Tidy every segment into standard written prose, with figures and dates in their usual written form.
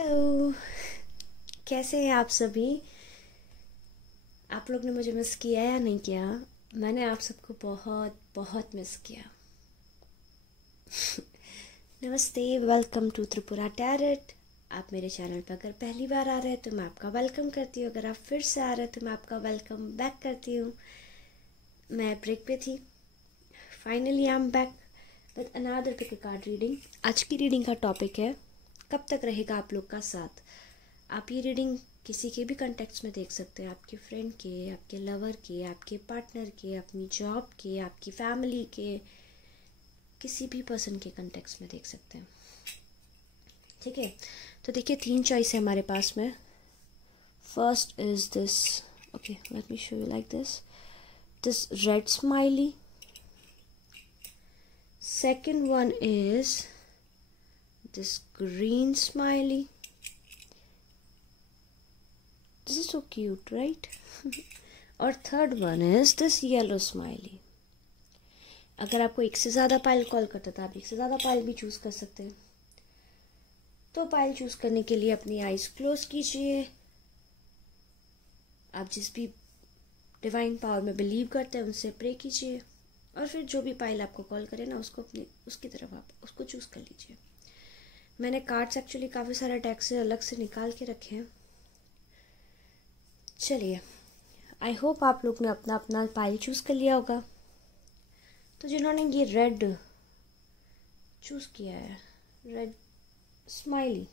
Hello, कैसे हैं आप सभी। आप लोग ने मुझे मिस किया या नहीं किया। मैंने आप सबको बहुत बहुत मिस किया। नमस्ते, वेलकम टू त्रिपुरा टैरेट। आप मेरे चैनल पर अगर पहली बार आ रहे हैं तो मैं आपका वेलकम करती हूँ। अगर आप फिर से आ रहे हैं तो मैं आपका वेलकम बैक करती हूँ। मैं ब्रेक पे थी, finally I am back with another pick card reading. आज की रीडिंग का टॉपिक है कब तक रहेगा आप लोग का साथ। आप ये रीडिंग किसी के भी कंटेक्स्ट में देख सकते हैं, आपके फ्रेंड के, आपके लवर के, आपके पार्टनर के, अपनी जॉब के, आपकी फैमिली के, किसी भी पर्सन के कंटेक्स्ट में देख सकते हैं। ठीक है, तो देखिए 3 चॉइस है हमारे पास में। First is this, okay let me show you like this red smiley. Second one is this green smiley. This is so cute, right? और third one is this yellow smiley. अगर आपको एक से ज़्यादा पाइल कॉल करता था, आप एक से ज़्यादा पाइल भी चूज़ कर सकते हैं। तो पाइल चूज़ करने के लिए अपनी आइज क्लोज कीजिए। आप जिस भी डिवाइन पावर में बिलीव करते हैं उनसे प्रे कीजिए, और फिर जो भी पाइल आपको कॉल करे ना उसकी तरफ आप उसको चूज़ कर लीजिए। मैंने कार्ड्स एक्चुअली काफ़ी सारे डेक से अलग से निकाल के रखे हैं। चलिए, आई होप आप लोग ने अपना अपना पाइल चूज़ कर लिया होगा। तो जिन्होंने ये रेड चूज़ किया है, रेड स्माइली,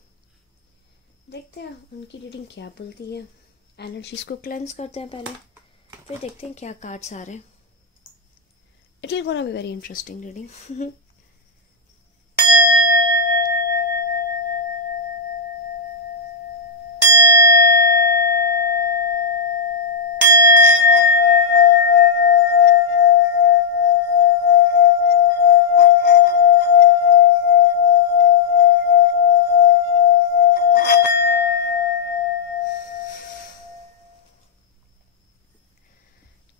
देखते हैं उनकी रीडिंग क्या बोलती है। एनर्जीज को क्लेंस करते हैं पहले, फिर देखते हैं क्या कार्ड्स आ रहे हैं। It will gonna be very interesting reading.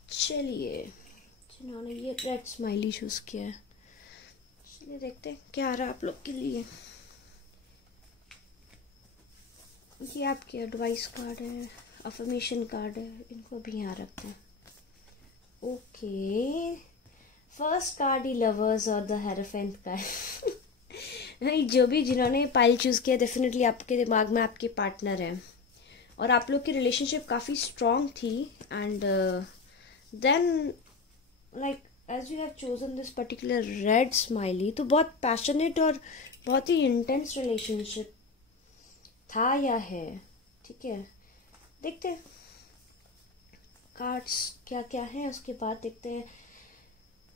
चलिए, जिन्होंने ये रेड स्माइली चूज़ किया है, चलिए देखते हैं क्या आ रहा है आप लोग के लिए। ये आपके एडवाइस कार्ड है, अफर्मेशन कार्ड है, इनको भी यहाँ रखते हैं। ओके, फर्स्ट कार्ड ही लवर्स और द हेरोफेंट कार्ड। नहीं, जो भी जिन्होंने पाइल चूज़ किया, डेफिनेटली आपके दिमाग में आपके पार्टनर है और आप लोग की रिलेशनशिप काफ़ी स्ट्रॉन्ग थी। And then like as you have chosen this particular red smiley, तो बहुत पैशनेट और बहुत ही इंटेंस रिलेशनशिप था या है। ठीक है, देखते हैं कार्ड्स क्या क्या है, उसके बाद देखते हैं।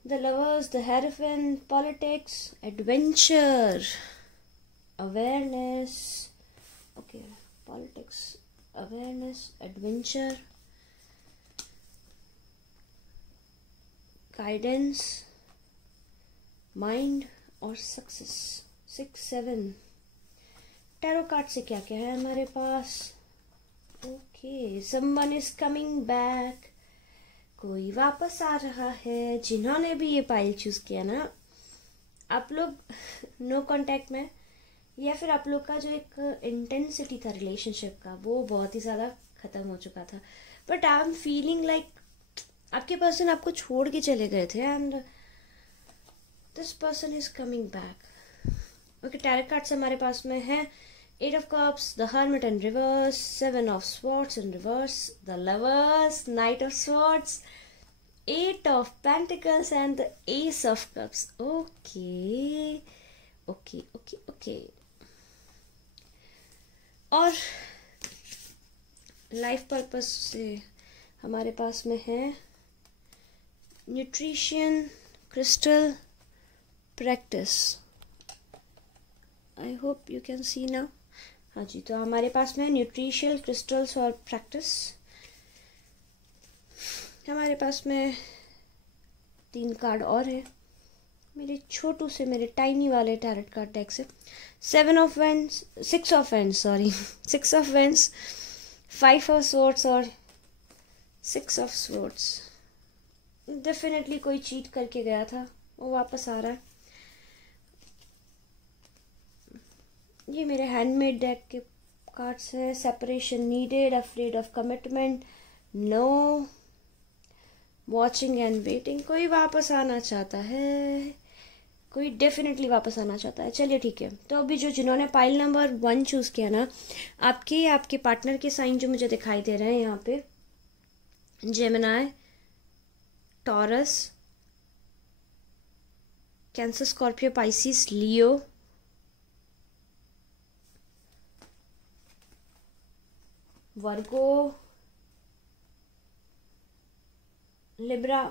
The lovers, the hierophant, politics, adventure, awareness. Okay, politics, awareness, adventure, guidance, mind और सक्सेस। 6 7 टैरो कार्ड से क्या क्या है हमारे पास। Okay, someone is coming back, कोई वापस आ रहा है। जिन्होंने भी ये पाइल चूज किया ना, आप लोग नो कांटेक्ट में, या फिर आप लोग का जो एक इंटेंसिटी था रिलेशनशिप का, वो बहुत ही ज़्यादा ख़त्म हो चुका था। But I am feeling like आपके पर्सन आपको छोड़ के चले गए थे and this person is coming back. Okay, tarot cards हमारे पास में है 8 of Cups, the Hermit in reverse, 7 of Swords in reverse, the Lovers, Knight of Swords, 8 of Pentacles and the Ace of Cups. Okay, okay, okay, okay. और life purpose से हमारे पास में है nutrition, crystal, practice. I hope you can see now. हाँ जी, तो हमारे पास में न्यूट्रिशल, क्रिस्टल्स और प्रैक्टिस। हमारे पास में 3 कार्ड और है मेरे छोटू से, मेरे टाइनी वाले टैरेट कार्ड डेक से। 6 of Wands, 5 of Swords और 6 of Swords। डेफिनेटली कोई चीट करके गया था, वो वापस आ रहा है। ये मेरे हैंडमेड डेक के कार्ड्स है। Separation needed, afraid of commitment, no, watching and waiting. कोई वापस आना चाहता है, कोई डेफिनेटली वापस आना चाहता है। चलिए ठीक है, तो अभी जो जिन्होंने पाइल नंबर 1 चूज़ किया ना, आपके पार्टनर के साइन जो मुझे दिखाई दे रहे हैं यहाँ पे, Gemini, taurus, cancer, Scorpio, Pisces, Leo, Virgo, Libra.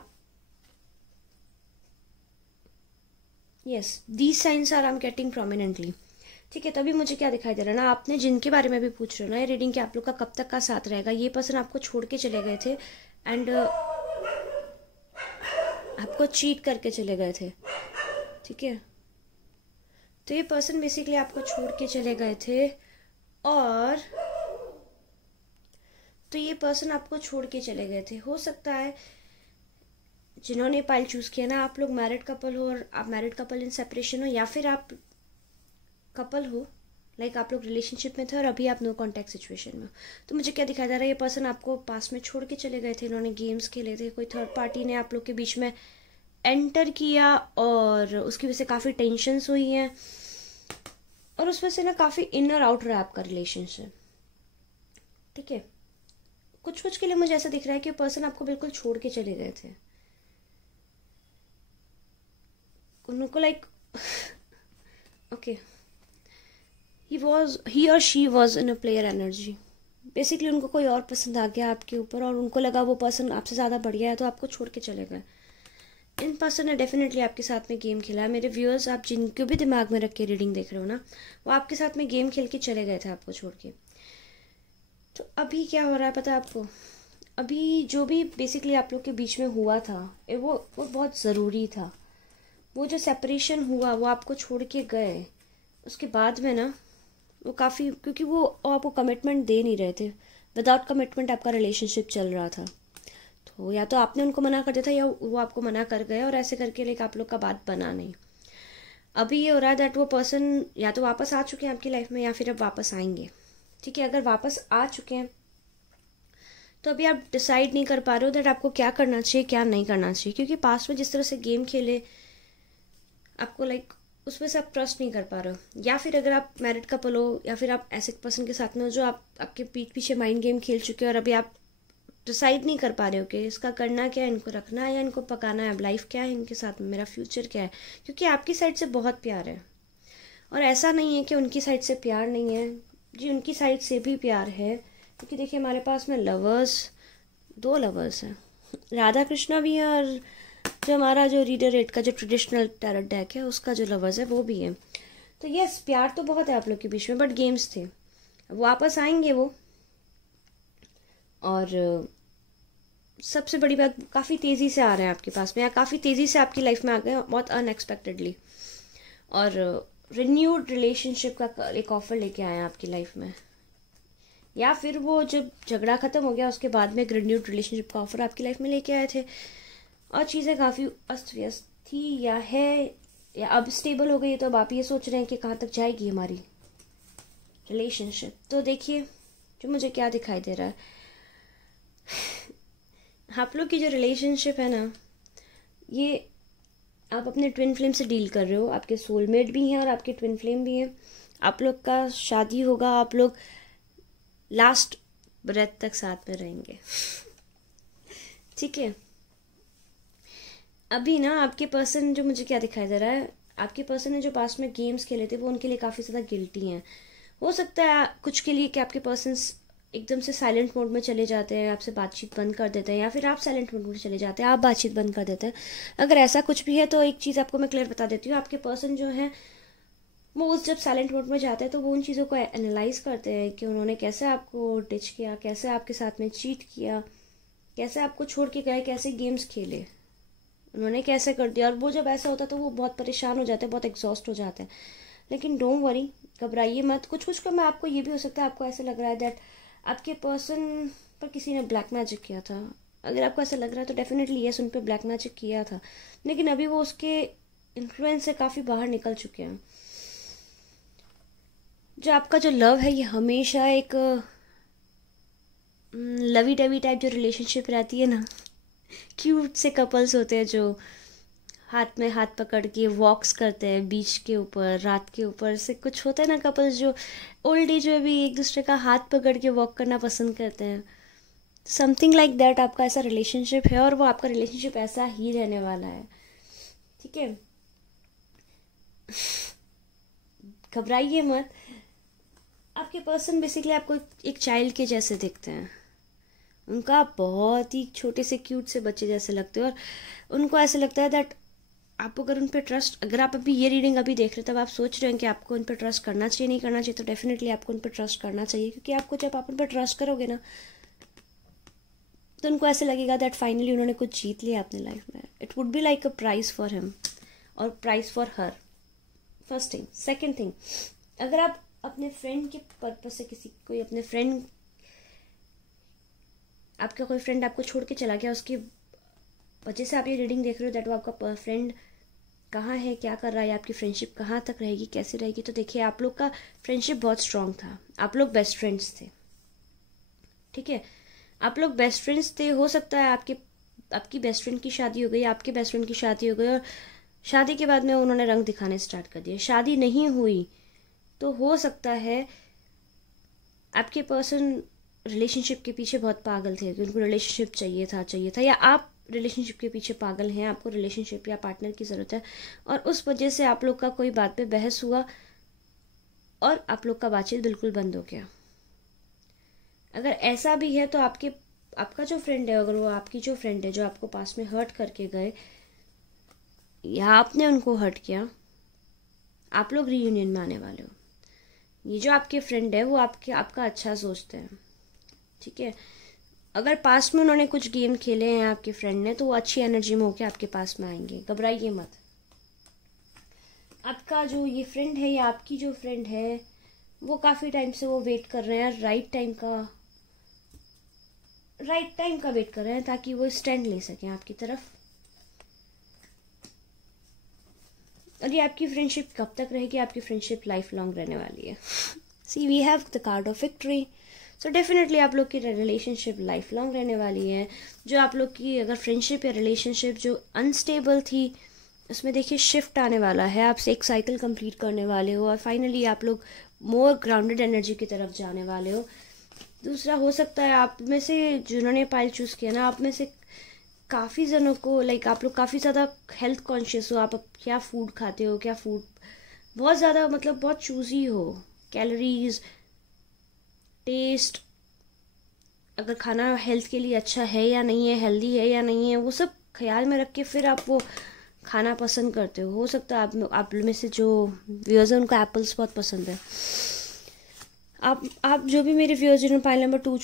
Yes, these signs are I am getting prominently. ठीक है, तो अभी मुझे क्या दिखाई दे रहा है ना, आपने जिनके बारे में भी पूछ रहे हो ना, ये रीडिंग के आप लोग का कब तक का साथ रहेगा। ये पर्सन आपको छोड़ के चले गए थे एंड आपको चीट करके चले गए थे। ठीक है, तो ये पर्सन बेसिकली आपको छोड़ के चले गए थे, और तो ये पर्सन आपको छोड़ के चले गए थे। हो सकता है जिन्होंने पाइल चूज़ किया ना, आप लोग मैरिड कपल हो, और आप मैरिड कपल इन सेपरेशन हो, या फिर आप कपल हो, लाइक आप लोग रिलेशनशिप में थे और अभी आप नो कॉन्टैक्ट सिचुएशन में हो। तो मुझे क्या दिखाई दे रहा है, ये पर्सन आपको पास में छोड़ के चले गए थे, इन्होंने गेम्स खेले थे, कोई थर्ड पार्टी ने आप लोग के बीच में एंटर किया और उसकी वजह से काफ़ी टेंशन्स हुई हैं, और उस वजह से ना काफ़ी इनर आउटर है आपका रिलेशनशिप। ठीक है, कुछ कुछ के लिए मुझे ऐसा दिख रहा है कि पर्सन आपको बिल्कुल छोड़ के चले गए थे। उनको लाइक ओके, ही और she was in a player energy. Basically उनको कोई और पसंद आ गया आपके ऊपर, और उनको लगा वो पर्सन आपसे ज़्यादा बढ़िया है, तो आपको छोड़ के चले गए। इन पर्सन ने डेफिनेटली आपके साथ में गेम खेला है। मेरे व्यूअर्स, आप जिनको भी दिमाग में रख के रीडिंग देख रहे हो ना, वो आपके साथ में गेम खेल के चले गए थे आपको छोड़ के। तो अभी क्या हो रहा है पता है आपको, अभी जो भी बेसिकली आप लोग के बीच में हुआ था, वो बहुत ज़रूरी था। वो जो सेपरेशन हुआ, वो आपको छोड़ के गए, उसके बाद में ना वो काफ़ी, क्योंकि वो आपको कमिटमेंट दे नहीं रहे थे, विदाउट कमिटमेंट आपका रिलेशनशिप चल रहा था। तो या तो आपने उनको मना कर दिया था, या वो आपको मना कर गए, और ऐसे करके लाइक आप लोग का बात बना नहीं। अभी ये हो रहा है दैट वो पर्सन या तो वापस आ चुके हैं आपकी लाइफ में, या फिर अब वापस आएंगे। ठीक है, अगर वापस आ चुके हैं तो अभी आप डिसाइड नहीं कर पा रहे हो दैट आपको क्या करना चाहिए, क्या नहीं करना चाहिए, क्योंकि पास्ट में जिस तरह से गेम खेले आपको लाइक उसमें से आप ट्रस्ट नहीं कर पा रहे हो। या फिर अगर आप मैरिड कपल हो, या फिर आप ऐसे पर्सन के साथ में हो जो आपके पीठ पीछे माइंड गेम खेल चुके हो, और अभी आप डिसाइड नहीं कर पा रहे हो कि इसका करना क्या है, इनको रखना है या इनको पकाना है, अब लाइफ क्या है इनके साथ में, मेरा फ्यूचर क्या है। क्योंकि आपकी साइड से बहुत प्यार है, और ऐसा नहीं है कि उनकी साइड से प्यार नहीं है जी, उनकी साइड से भी प्यार है। क्योंकि देखिए हमारे पास में लवर्स, 2 लवर्स हैं, राधा कृष्णा भी है, और जो हमारा जो रीडर रेट का जो ट्रेडिशनल टैरोट डेक है उसका जो लवर्स है वो भी है। तो यस, प्यार तो बहुत है आप लोग के बीच में, बट गेम्स थे। वापस आएंगे वो, और सबसे बड़ी बात, काफ़ी तेज़ी से आ रहे हैं आपके पास में, या काफ़ी तेज़ी से आपकी लाइफ में आ गए, बहुत अनएक्सपेक्टेडली, और रिन्यूड रिलेशनशिप का एक ऑफर लेके आए हैं आपकी लाइफ में। या फिर वो जब झगड़ा ख़त्म हो गया उसके बाद में एक रिन्यूड रिलेशनशिप का ऑफर आपकी लाइफ में लेके आए थे, और चीज़ें काफ़ी अस्त व्यस्त थी, या है, या अब स्टेबल हो गई है। तो अब आप ये सोच रहे हैं कि कहाँ तक जाएगी हमारी रिलेशनशिप। तो देखिए जो मुझे क्या दिखाई दे रहा है, आप लोग की जो रिलेशनशिप है ना, ये आप अपने ट्विन फ्लेम से डील कर रहे हो। आपके सोलमेट भी हैं और आपके ट्विन फ्लेम भी हैं। आप लोग का शादी होगा, आप लोग लास्ट ब्रेथ तक साथ में रहेंगे। ठीक है, अभी ना आपके पर्सन जो मुझे क्या दिखाई दे रहा है, आपके पर्सन ने जो पास्ट में गेम्स खेले थे वो उनके लिए काफ़ी ज़्यादा गिल्टी हैं। हो सकता है कुछ के लिए कि आपके पर्सन्स एकदम से साइलेंट मोड में चले जाते हैं, आपसे बातचीत बंद कर देते हैं, या फिर आप साइलेंट मोड में चले जाते हैं, आप बातचीत बंद कर देते हैं। अगर ऐसा कुछ भी है तो एक चीज़ आपको मैं क्लियर बता देती हूँ, आपके पर्सन जो हैं वो उस जब साइलेंट मोड में जाते हैं तो वो उन चीज़ों को एनालाइज करते हैं कि उन्होंने कैसे आपको डिच किया, कैसे आपके साथ में चीट किया, कैसे आपको छोड़ के गए, कैसे गेम्स खेले, उन्होंने कैसे कर दिया। और वो जब ऐसा होता है तो वो बहुत परेशान हो जाते हैं, बहुत एग्जॉस्ट हो जाते हैं। लेकिन डोंट वरी, घबराइए मत। कुछ कुछ का मैं आपको ये भी हो सकता है आपको ऐसा लग रहा है दैट आपके पर्सन पर किसी ने ब्लैक मैजिक किया था। अगर आपको ऐसा लग रहा है तो डेफिनेटली यस, उन पर ब्लैक मैजिक किया था, लेकिन अभी वो उसके इन्फ्लुएंस से काफ़ी बाहर निकल चुके हैं। जो आपका जो लव है ये हमेशा एक लवी डवी टाइप जो रिलेशनशिप रहती है ना, क्यूट से कपल्स होते हैं जो हाथ में हाथ पकड़ के वॉक्स करते हैं बीच के ऊपर, रात के ऊपर से कुछ होता है ना कपल्स जो ओल्ड एज में भी एक दूसरे का हाथ पकड़ के वॉक करना पसंद करते हैं। समथिंग लाइक दैट आपका ऐसा रिलेशनशिप है और वो आपका रिलेशनशिप ऐसा ही रहने वाला है, ठीक है। घबराइए मत। आपके पर्सन बेसिकली आपको एक चाइल्ड के जैसे दिखते हैं। उनका आप बहुत ही छोटे से क्यूट से बच्चे जैसे लगते हो और उनको ऐसे लगता है दैट आप अगर उन पर ट्रस्ट, अगर आप अभी ये रीडिंग अभी देख रहे हो तब आप सोच रहे हैं कि आपको उन पर ट्रस्ट करना चाहिए नहीं करना चाहिए, तो डेफिनेटली आपको उन पर ट्रस्ट करना चाहिए, क्योंकि आपको जब आप उन पर ट्रस्ट करोगे ना तो उनको ऐसे लगेगा दैट फाइनली उन्होंने कुछ जीत लिया अपने लाइफ में। It would be like a prize for him और prize for her, first thing. Second thing, अगर आप अपने फ्रेंड के पर्पज से किसी कोई अपने फ्रेंड, आपका कोई फ्रेंड आपको छोड़ के चला गया, उसकी वजह से आप ये रीडिंग देख रहे हो दैट वो आपका फ्रेंड कहाँ है, क्या कर रहा है, आपकी फ्रेंडशिप कहाँ तक रहेगी, कैसे रहेगी, तो देखिए आप लोग का फ्रेंडशिप बहुत स्ट्रांग था, आप लोग बेस्ट फ्रेंड्स थे, ठीक है। आप लोग बेस्ट फ्रेंड्स थे। हो सकता है आपकी बेस्ट फ्रेंड की शादी हो गई, आपके बेस्ट फ्रेंड की शादी हो गई और शादी के बाद में उन्होंने रंग दिखाने स्टार्ट कर दिए, शादी नहीं हुई, तो हो सकता है आपके पर्सन रिलेशनशिप के पीछे बहुत पागल थे कि उनको रिलेशनशिप चाहिए था, या आप रिलेशनशिप के पीछे पागल हैं, आपको रिलेशनशिप या पार्टनर की ज़रूरत है और उस वजह से आप लोग का कोई बात पे बहस हुआ और आप लोग का बातचीत बिल्कुल बंद हो गया। अगर ऐसा भी है तो आपका जो फ्रेंड है, अगर वो आपकी जो फ्रेंड है जो आपको पास में हर्ट करके गए या आपने उनको हर्ट किया, आप लोग रीयूनियन में आने वाले हो। ये जो आपके फ्रेंड है वो आपका अच्छा सोचते हैं, ठीक है। अगर पास में उन्होंने कुछ गेम खेले हैं आपके फ्रेंड ने तो वो अच्छी एनर्जी में होकर आपके पास में आएंगे, घबराइए मत। आपका जो ये फ्रेंड है या आपकी जो फ्रेंड है वो काफ़ी टाइम से वो वेट कर रहे हैं, राइट टाइम का वेट कर रहे हैं ताकि वो स्टैंड ले सकें आपकी तरफ। और ये आपकी फ्रेंडशिप कब तक रहेगी? आपकी फ्रेंडशिप लाइफ लॉन्ग रहने वाली है। See we have the card of victory, so definitely आप लोग की रिलेशनशिप लाइफ लॉन्ग रहने वाली है। जो आप लोग की अगर फ्रेंडशिप या रिलेशनशिप जो अनस्टेबल थी उसमें देखिए शिफ्ट आने वाला है, आपसे एक साइकिल कंप्लीट करने वाले हो और फाइनली आप लोग मोर ग्राउंडेड एनर्जी की तरफ जाने वाले हो। दूसरा हो सकता है आप में से जिन्होंने पाइल चूज़ किया ना, आप में से काफ़ी जनों को लाइक आप लोग काफ़ी ज़्यादा हेल्थ कॉन्शियस हो, आप क्या फूड खाते हो, क्या फूड बहुत ज़्यादा मतलब बहुत चूज़ी हो, कैलोरीज, टेस्ट, अगर खाना हेल्थ के लिए अच्छा है या नहीं है, हेल्दी है या नहीं है, वो सब ख्याल में रख के फिर आप वो खाना पसंद करते हो। सकता है आप में से जो व्यूअर्स हैं उनको एप्पल्स बहुत पसंद है। आप जो भी मेरे व्यूअर्स जिन्होंने फाइल नंबर 1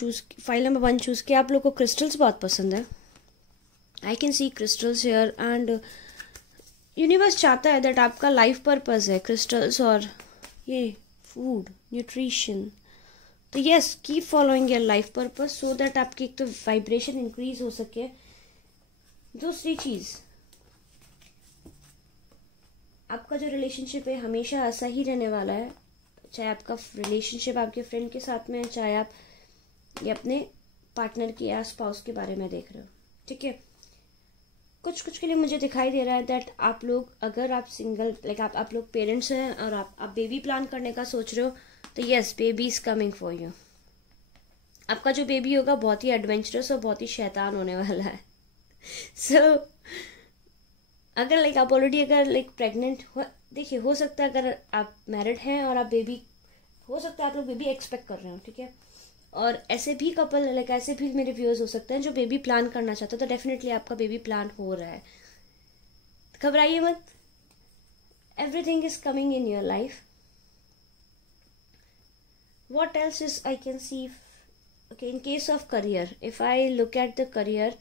चूज़ किया, आप लोग को क्रिस्टल्स बहुत पसंद है। I can see crystals here and universe चाहता है दैट आपका लाइफ पर्पस है क्रिस्टल्स और ये फूड न्यूट्रिशन। तो yes, keep following your life purpose so that आपकी एक तो वाइब्रेशन इंक्रीज हो सके। दूसरी चीज़, आपका जो रिलेशनशिप है हमेशा ऐसा ही रहने वाला है, चाहे आपका रिलेशनशिप आपके फ्रेंड के साथ में है, चाहे आप ये अपने पार्टनर की या स्पाउस के बारे में देख रहे हो, ठीक है। कुछ के लिए मुझे दिखाई दे रहा है दैट आप लोग, अगर आप सिंगल लाइक आप लोग पेरेंट्स हैं और आप बेबी प्लान करने का सोच रहे हो, तो yes, baby is coming for you. आपका जो बेबी होगा बहुत ही एडवेंचरस और बहुत ही शैतान होने वाला है। सो अगर लाइक आप ऑलरेडी अगर लाइक प्रेग्नेंट हो, देखिए हो सकता है अगर आप मैरिड हैं और आप बेबी, हो सकता है आप लोग बेबी एक्सपेक्ट कर रहे हो, ठीक है। और ऐसे भी कपल लाइक ऐसे भी मेरे व्यूअर्स हो सकते हैं जो बेबी प्लान करना चाहते हो, तो डेफिनेटली आपका बेबी प्लान हो रहा है। घबराइए मत, everything is coming in your life. What else is I can see? Okay, in case of career, if I look at the career,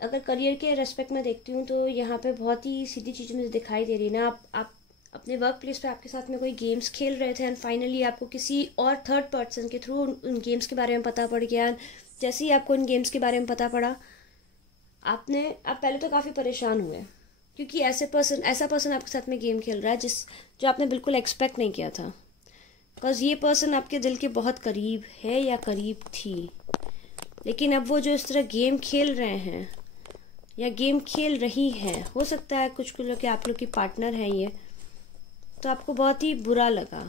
अगर करियर के रेस्पेक्ट में देखती हूँ तो यहाँ पे बहुत ही सीधी चीज़ मुझे दिखाई दे रही है ना। आप अपने वर्क प्लेस पे आपके साथ में कोई गेम्स खेल रहे थे एंड फाइनली आपको किसी और थर्ड पर्सन के थ्रू उन गेम्स के बारे में पता पड़ गया। जैसे ही आपको उन गेम्स के बारे में पता पड़ा, आप पहले तो काफ़ी परेशान हुए क्योंकि ऐसा पर्सन आपके साथ में गेम खेल रहा है जो आपने बिल्कुल एक्सपेक्ट नहीं किया था। बिकॉज ये पर्सन आपके दिल के बहुत करीब है या करीब थी, लेकिन अब वो जो इस तरह गेम खेल रहे हैं या गेम खेल रही है, हो सकता है कुछ लोग कि आप लोग की पार्टनर है ये, तो आपको बहुत ही बुरा लगा।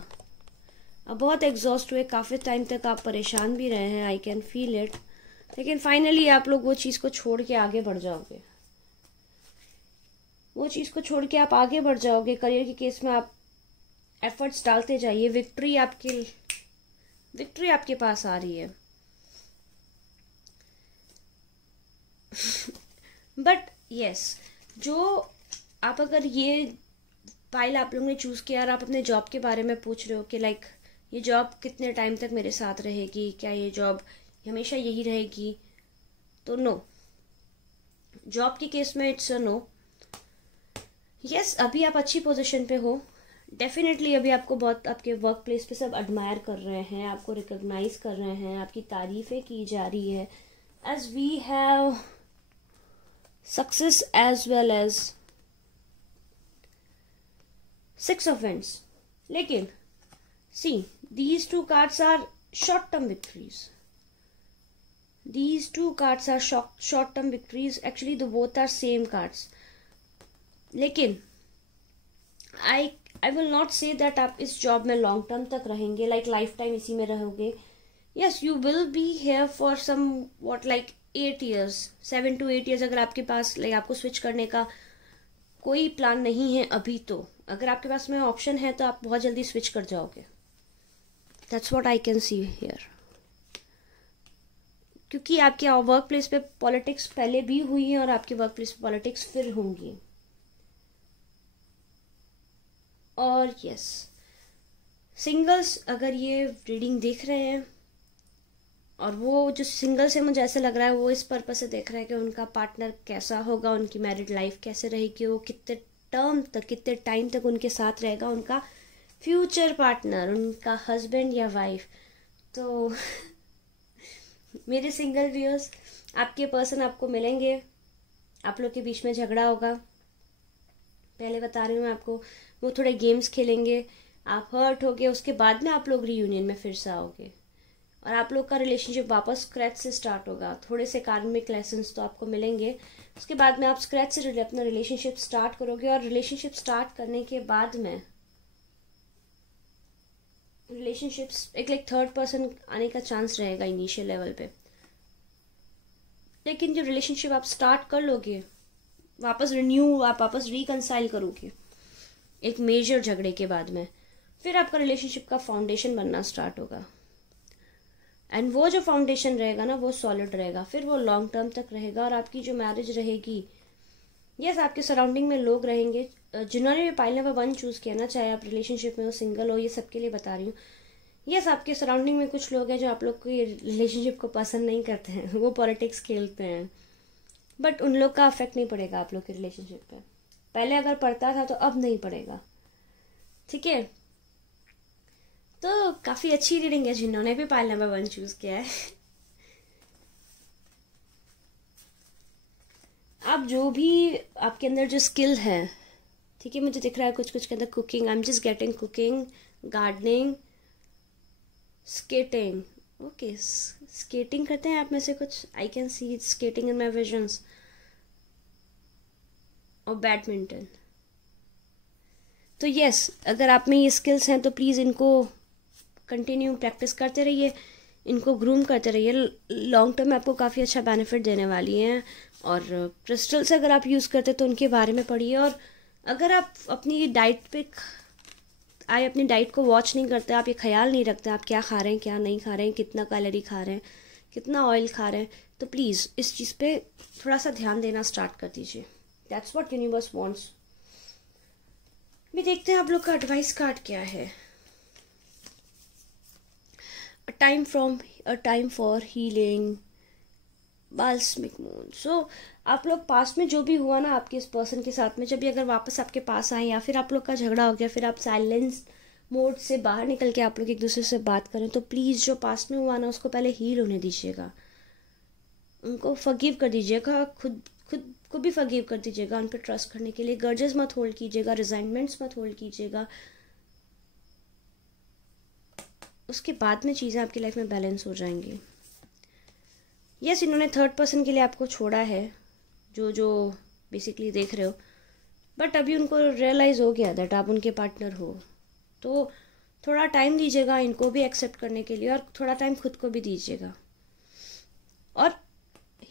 अब बहुत एग्जॉस्ट हुए, काफ़ी टाइम तक आप परेशान भी रहे हैं, आई कैन फील इट। लेकिन फाइनली आप लोग वो चीज़ को छोड़ के आगे बढ़ जाओगे, वो चीज़ को छोड़ के आप आगे बढ़ जाओगे। करियर के केस में आप एफर्ट्स डालते जाइए, विक्ट्री आपके पास आ रही है। बट यस, जो आप अगर ये फाइल आप लोगों ने चूज़ किया और आप अपने जॉब के बारे में पूछ रहे हो कि लाइक ये जॉब कितने टाइम तक मेरे साथ रहेगी, क्या ये जॉब हमेशा यही रहेगी, तो नो, जॉब के केस में इट्स अ नो। यस, अभी आप अच्छी पोजीशन पे हो, डेफिनेटली अभी आपको बहुत आपके वर्क प्लेस पे सब एडमायर कर रहे हैं, आपको रिकॉग्नाइज कर रहे हैं, आपकी तारीफ़ें की जा रही है, as we have success as well as 6 of Wands। लेकिन सी, these two cards are short term victories, these two cards are short term victories, actually the both are same cards। लेकिन I will not say that आप इस job में long term तक रहेंगे, like life time इसी में रहोगे। Yes, you will be here for some what like 8 years, 7 to 8 years। अगर आपके पास लाइक आपको स्विच करने का कोई प्लान नहीं है अभी, तो अगर आपके पास में ऑप्शन है तो आप बहुत जल्दी स्विच कर जाओगे। That's what I can see here. क्योंकि आपके वर्क प्लेस पे पॉलिटिक्स पहले भी हुई है और आपके वर्क प्लेस पे पॉलिटिक्स फिर होंगी। और यस, सिंगल्स अगर ये रीडिंग देख रहे हैं, और वो जो सिंगल्स है, मुझे ऐसा लग रहा है वो इस पर्पस से देख रहा है कि उनका पार्टनर कैसा होगा, उनकी मैरिड लाइफ कैसे रहेगी, वो कितने टर्म तक, कितने टाइम तक उनके साथ रहेगा, उनका फ्यूचर पार्टनर, उनका हस्बैंड या वाइफ। तो मेरे सिंगल व्यूअर्स, आपके पर्सन आपको मिलेंगे, आप लोग के बीच में झगड़ा होगा, पहले बता रही हूँ मैं आपको, वो थोड़े गेम्स खेलेंगे, आप हर्ट होगे, उसके बाद में आप लोग रीयूनियन में फिर से आओगे और आप लोग का रिलेशनशिप वापस स्क्रैच से स्टार्ट होगा। थोड़े से कार्मिक लेसन्स तो आपको मिलेंगे, उसके बाद में आप स्क्रैच से अपना रिलेशनशिप स्टार्ट करोगे, और रिलेशनशिप स्टार्ट करने के बाद में रिलेशनशिप्स एक लाइक थर्ड पर्सन आने का चांस रहेगा इनिशियल लेवल पे। लेकिन जब रिलेशनशिप आप स्टार्ट कर लोगे, वापस आप वापस रिकंसाइल करोगे एक मेजर झगड़े के बाद में, फिर आपका रिलेशनशिप का फाउंडेशन बनना स्टार्ट होगा। एंड वो जो फाउंडेशन रहेगा ना, वो सॉलिड रहेगा, फिर वो लॉन्ग टर्म तक रहेगा। और आपकी जो मैरिज रहेगी, यस, आपके सराउंडिंग में लोग रहेंगे जिन्होंने भी पाइल नंबर 1 चूज़ किया ना, चाहे आप रिलेशनशिप में हो, सिंगल हो, ये सबके लिए बता रही हूँ। यस, आपके सराउंडिंग में कुछ लोग हैं जो आप लोग की रिलेशनशिप को पसंद नहीं करते हैं, वो पॉलिटिक्स खेलते हैं, बट उन लोग का अफेक्ट नहीं पड़ेगा आप लोग की रिलेशनशिप पे। पहले अगर पड़ता था तो अब नहीं पड़ेगा, ठीक है। तो काफ़ी अच्छी रीडिंग है जिन्होंने भी पाइल नंबर 1 चूज़ किया है। आप जो भी आपके अंदर जो स्किल है, ठीक है, मुझे दिख रहा है कुछ के अंदर cooking, I am just getting cooking, gardening, skating. Okay, skating करते हैं आप में से कुछ, आई can C skating in my visions, और बैडमिंटन। तो यस, अगर आप में ये स्किल्स हैं तो प्लीज़ इनको कंटिन्यू प्रैक्टिस करते रहिए, इनको ग्रूम करते रहिए, लॉन्ग टर्म में आपको काफ़ी अच्छा बेनिफिट देने वाली हैं। और क्रिस्टल्स अगर आप यूज़ करते तो उनके बारे में पढ़िए। और अगर आप अपनी डाइट पे अपनी डाइट को वॉच नहीं करते, आप ये ख्याल नहीं रखते आप क्या खा रहे हैं, क्या नहीं खा रहे हैं, कितना कैलोरी खा रहे हैं, कितना ऑयल खा रहे हैं, तो प्लीज़ इस चीज़ पे थोड़ा सा ध्यान देना स्टार्ट कर दीजिए। That's what universe wants. भी देखते हैं आप लोग का एडवाइस कार्ड क्या है। A time for healing, balsamic moon. So आप लोग पास्ट में जो भी हुआ ना आपके इस पर्सन के साथ में, जब भी अगर वापस आपके पास आए या फिर आप लोग का झगड़ा हो गया, फिर आप साइलेंस मोड से बाहर निकल के आप लोग एक दूसरे से बात करें, तो प्लीज़ जो पास्ट में हुआ ना उसको पहले हील होने दीजिएगा, उनको फॉरगिव कर दीजिएगा, खुद को भी फॉरगिव कर दीजिएगा उन पर ट्रस्ट करने के लिए। ग्रजेस मत होल्ड कीजिएगा, रिजाइनमेंट्स मत होल्ड कीजिएगा। उसके बाद में चीज़ें आपकी लाइफ में बैलेंस हो जाएंगी। यस, इन्होंने थर्ड पर्सन के लिए आपको छोड़ा है, जो बेसिकली देख रहे हो, बट अभी उनको रियलाइज़ हो गया दैट आप उनके पार्टनर हो। तो थोड़ा टाइम दीजिएगा इनको भी एक्सेप्ट करने के लिए, और थोड़ा टाइम खुद को भी दीजिएगा। और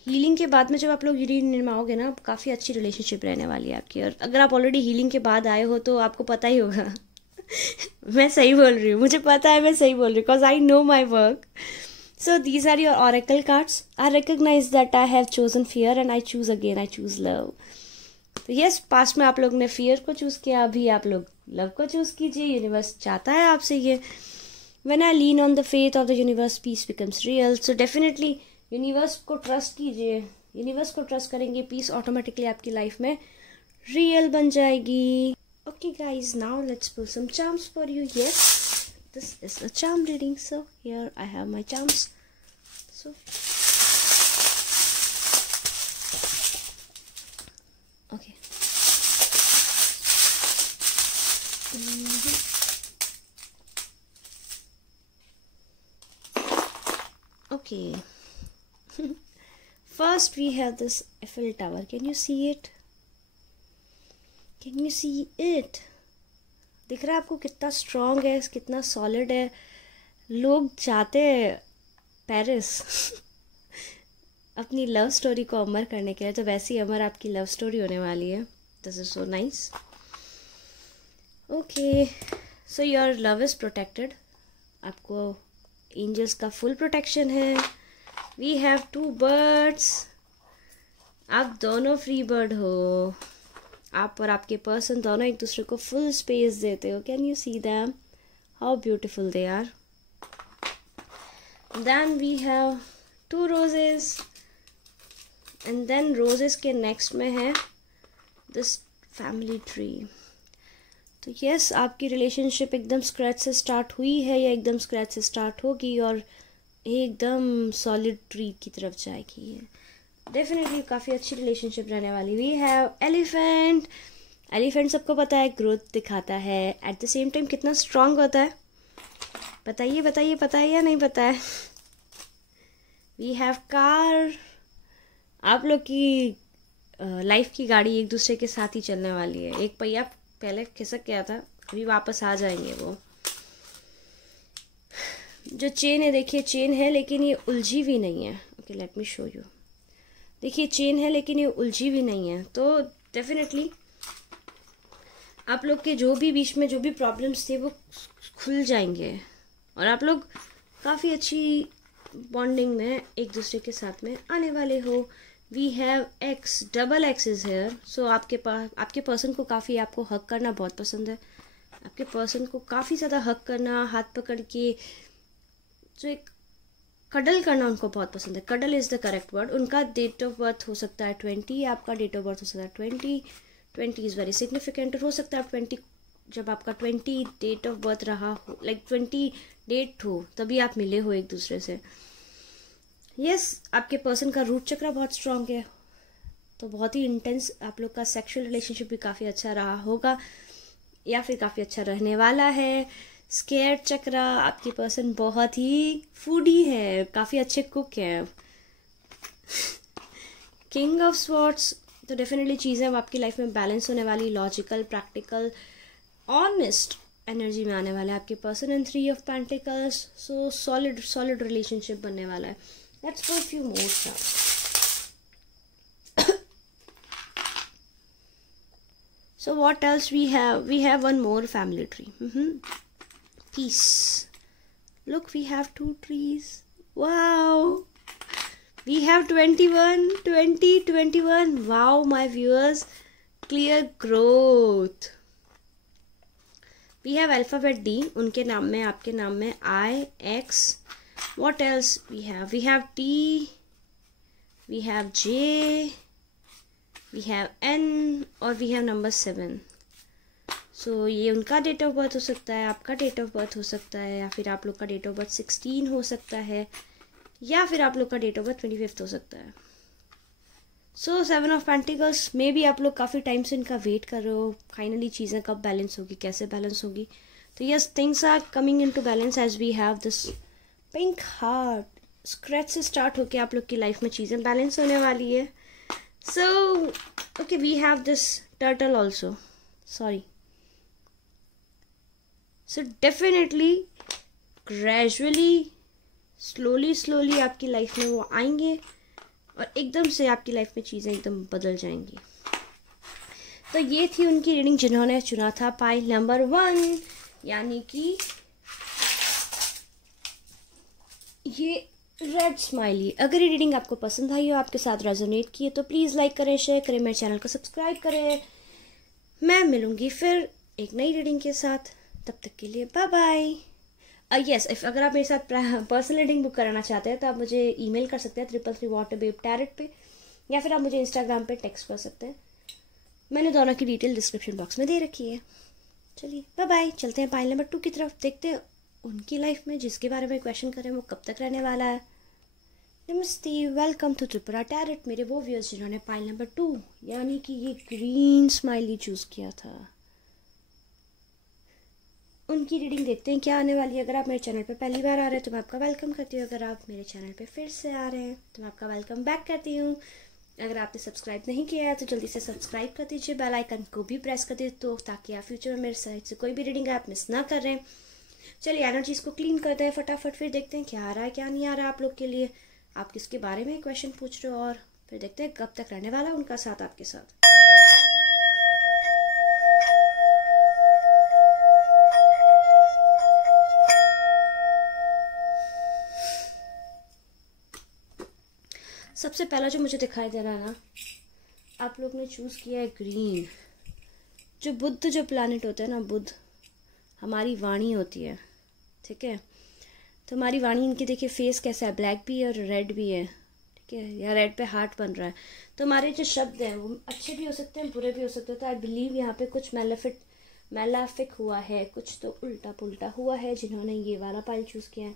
हीलिंग के बाद में जब आप लोग रीनिमाओगे ना, काफ़ी अच्छी रिलेशनशिप रहने वाली है आपकी। और अगर आप ऑलरेडी हीलिंग के बाद आए हो तो आपको पता ही होगा मैं सही बोल रही हूँ, मुझे पता है मैं सही बोल रही हूँ, because I know my work. So these are your oracle cards. I recognize that I have chosen fear and I choose again. I choose love. तो यस, पास्ट में आप लोग ने फियर को चूज़ किया, अभी आप लोग लव को चूज़ कीजिए। यूनिवर्स चाहता है आपसे ये। When I lean on the faith of the universe, peace becomes real. So definitely universe को ट्रस्ट कीजिए। यूनिवर्स को ट्रस्ट करेंगे, पीस ऑटोमेटिकली आपकी लाइफ में रियल बन जाएगी। Okay guys, now let's pull some charms for you. Yes, this is a charm reading, so here I have my charms. So okay. Okay. First we have this Eiffel Tower. Can you see it? Can you see it? दिख रहा है आपको कितना strong है, कितना solid है। लोग चाहते हैं पेरिस अपनी लव स्टोरी को अमर करने के लिए, तो वैसी अमर आपकी लव स्टोरी होने वाली है। This is so nice. Okay, so your love is protected. आपको एंजल्स का फुल प्रोटेक्शन है। We have 2 birds. आप दोनों फ्री बर्ड हो। आप और आपके पर्सन दोनों एक दूसरे को फुल स्पेस देते हो। Can you see them, how beautiful they are. Then we have 2 roses, and then roses के नेक्स्ट में है दिस फैमिली ट्री। तो यस, आपकी रिलेशनशिप एकदम स्क्रैच से स्टार्ट हुई है या एकदम स्क्रैच से स्टार्ट होगी और एकदम सॉलिड ट्री की तरफ जाएगी। डेफिनेटली काफ़ी अच्छी रिलेशनशिप रहने वाली। We have elephant. एलिफेंट सबको पता है ग्रोथ दिखाता है, एट द सेम टाइम कितना स्ट्रांग होता है। बताइए बताइए, पता है या नहीं पता है? We have car. आप लोग की लाइफ की गाड़ी एक दूसरे के साथ ही चलने वाली है। एक पहिया पहले खिसक गया था, अभी वापस आ जाएंगे वो। जो चेन है, देखिए चेन है लेकिन ये उलझी भी नहीं है। Okay, late me show you. देखिए चेन है लेकिन ये उलझी भी नहीं है। तो डेफिनेटली आप लोग के जो भी बीच में जो भी प्रॉब्लम्स थे वो खुल जाएंगे और आप लोग काफ़ी अच्छी बॉन्डिंग में एक दूसरे के साथ में आने वाले हो। We have X, double X is here. So आपके पास आपके पर्सन को काफ़ी आपको हक करना बहुत पसंद है। आपके पर्सन को काफ़ी ज़्यादा हक करना, हाथ पकड़ के जो एक कडल करना उनको बहुत पसंद है। Cuddle is the correct word. उनका डेट ऑफ बर्थ हो सकता है 20, आपका डेट ऑफ बर्थ हो सकता है 20 इज़ वेरी सिग्निफिकेंट। हो सकता है 20, जब आपका 20 डेट ऑफ बर्थ रहा हो, लाइक 20 डेट हो, तभी आप मिले हो एक दूसरे से। यस, आपके पर्सन का रूट चक्र बहुत स्ट्रांग है, तो बहुत ही इंटेंस आप लोग का सेक्सुअल रिलेशनशिप भी काफ़ी अच्छा रहा होगा या फिर काफ़ी अच्छा रहने वाला है। स्केयर चक्र, आपकी पर्सन बहुत ही फूडी है, काफ़ी अच्छे कुक हैं। किंग ऑफ स्वॉर्ड्स, तो डेफिनेटली चीज़ें अब आपकी लाइफ में बैलेंस होने वाली, लॉजिकल, प्रैक्टिकल, ऑनेस्ट एनर्जी में आने वाला है आपके person. And 3 of pentacles, so solid relationship बनने वाला है। Let's go few more stars. So what else we have? We have one more family tree. Peace. Look, we have 2 trees. Wow. We have 21, 20, 21. Wow, my viewers. Clear growth. We have alphabet D. उनके नाम में, आपके नाम में I, X. What else we have? We have T. We have J. We have N और we have number 7. सो ये उनका date of birth हो सकता है, आपका डेट ऑफ बर्थ हो सकता है, या फिर आप लोग का डेट ऑफ बर्थ 16 हो सकता है, या फिर आप लोग का डेट ऑफ बर्थ 25 हो सकता है। सो 7 ऑफ पेंटिकल्स, मे बी आप लोग काफ़ी टाइम से इनका वेट कर रहे हो, फाइनली चीज़ें कब बैलेंस होगी, कैसे बैलेंस होगी. तो yes, things are coming into balance as we have this pink heart. Scratch से स्टार्ट होके आप लोग की लाइफ में चीज़ें बैलेंस होने वाली है. So okay, we have this turtle also, sorry. So definitely gradually slowly आपकी लाइफ में वो आएंगे और एकदम से आपकी लाइफ में चीज़ें एकदम बदल जाएंगी. तो ये थी उनकी रीडिंग जिन्होंने चुना था पाइल नंबर 1, यानी कि ये रेड स्माइली. अगर ये रीडिंग आपको पसंद आई हो, आपके साथ रेजोनेट की है, तो प्लीज़ लाइक करें, शेयर करें, मेरे चैनल को सब्सक्राइब करें. मैं मिलूंगी फिर एक नई रीडिंग के साथ. तब तक के लिए बाय बाय. यस, अगर आप मेरे साथ पर्सनल रीडिंग बुक कराना चाहते हैं तो आप मुझे ईमेल कर सकते हैं 333waterbabe@ पे, या फिर आप मुझे इंस्टाग्राम पे टेक्स्ट कर सकते हैं. मैंने दोनों की डिटेल डिस्क्रिप्शन बॉक्स में दे रखी है. चलिए बाय बाय. चलते हैं पाइल नंबर 2 की तरफ. देखते हैं उनकी लाइफ में जिसके बारे में क्वेश्चन करें वो कब तक रहने वाला है. नमस्ते, वेलकम टू त्रिपुरा टैरेट. मेरे वो व्यूअर्स जिन्होंने पाइल नंबर 2 यानी कि ये ग्रीन स्माइली चूज़ किया था, उनकी रीडिंग देखते हैं क्या आने वाली है. अगर आप मेरे चैनल पर पहली बार आ रहे हैं तो मैं आपका वेलकम करती हूँ. अगर आप मेरे चैनल पर फिर से आ रहे हैं तो मैं आपका वेलकम बैक करती हूँ. अगर आपने सब्सक्राइब नहीं किया है तो जल्दी से सब्सक्राइब कर दीजिए, बेल आइकन को भी प्रेस कर दीजिए, तो ताकि आप फ्यूचर में मेरे साइड से कोई भी रीडिंग आप मिस ना कर रहे हैं. चलिए एनर्जीज को क्लीन करते हैं फटाफट, फिर देखते हैं क्या आ रहा है क्या नहीं आ रहा आप लोग के लिए. आप किसके बारे में क्वेश्चन पूछ रहे हो और फिर देखते हैं कब तक रहने वाला उनका साथ आपके साथ. सबसे पहला जो मुझे दिखाई दे रहा है ना, आप लोग ने चूज़ किया है ग्रीन. जो बुध जो प्लैनेट होता है ना, बुध हमारी वाणी होती है, ठीक है. तो हमारी वाणी, इनके देखिए फेस कैसा है, ब्लैक भी है और रेड भी है, ठीक है, या रेड पे हार्ट बन रहा है. तो हमारे जो शब्द हैं वो अच्छे भी हो सकते हैं, बुरे भी हो सकते हैं. तो आई बिलीव यहाँ पे कुछ मैलाफिक हुआ है, कुछ तो उल्टा पुल्टा हुआ है जिन्होंने ये वाला पाइल चूज़ किया है.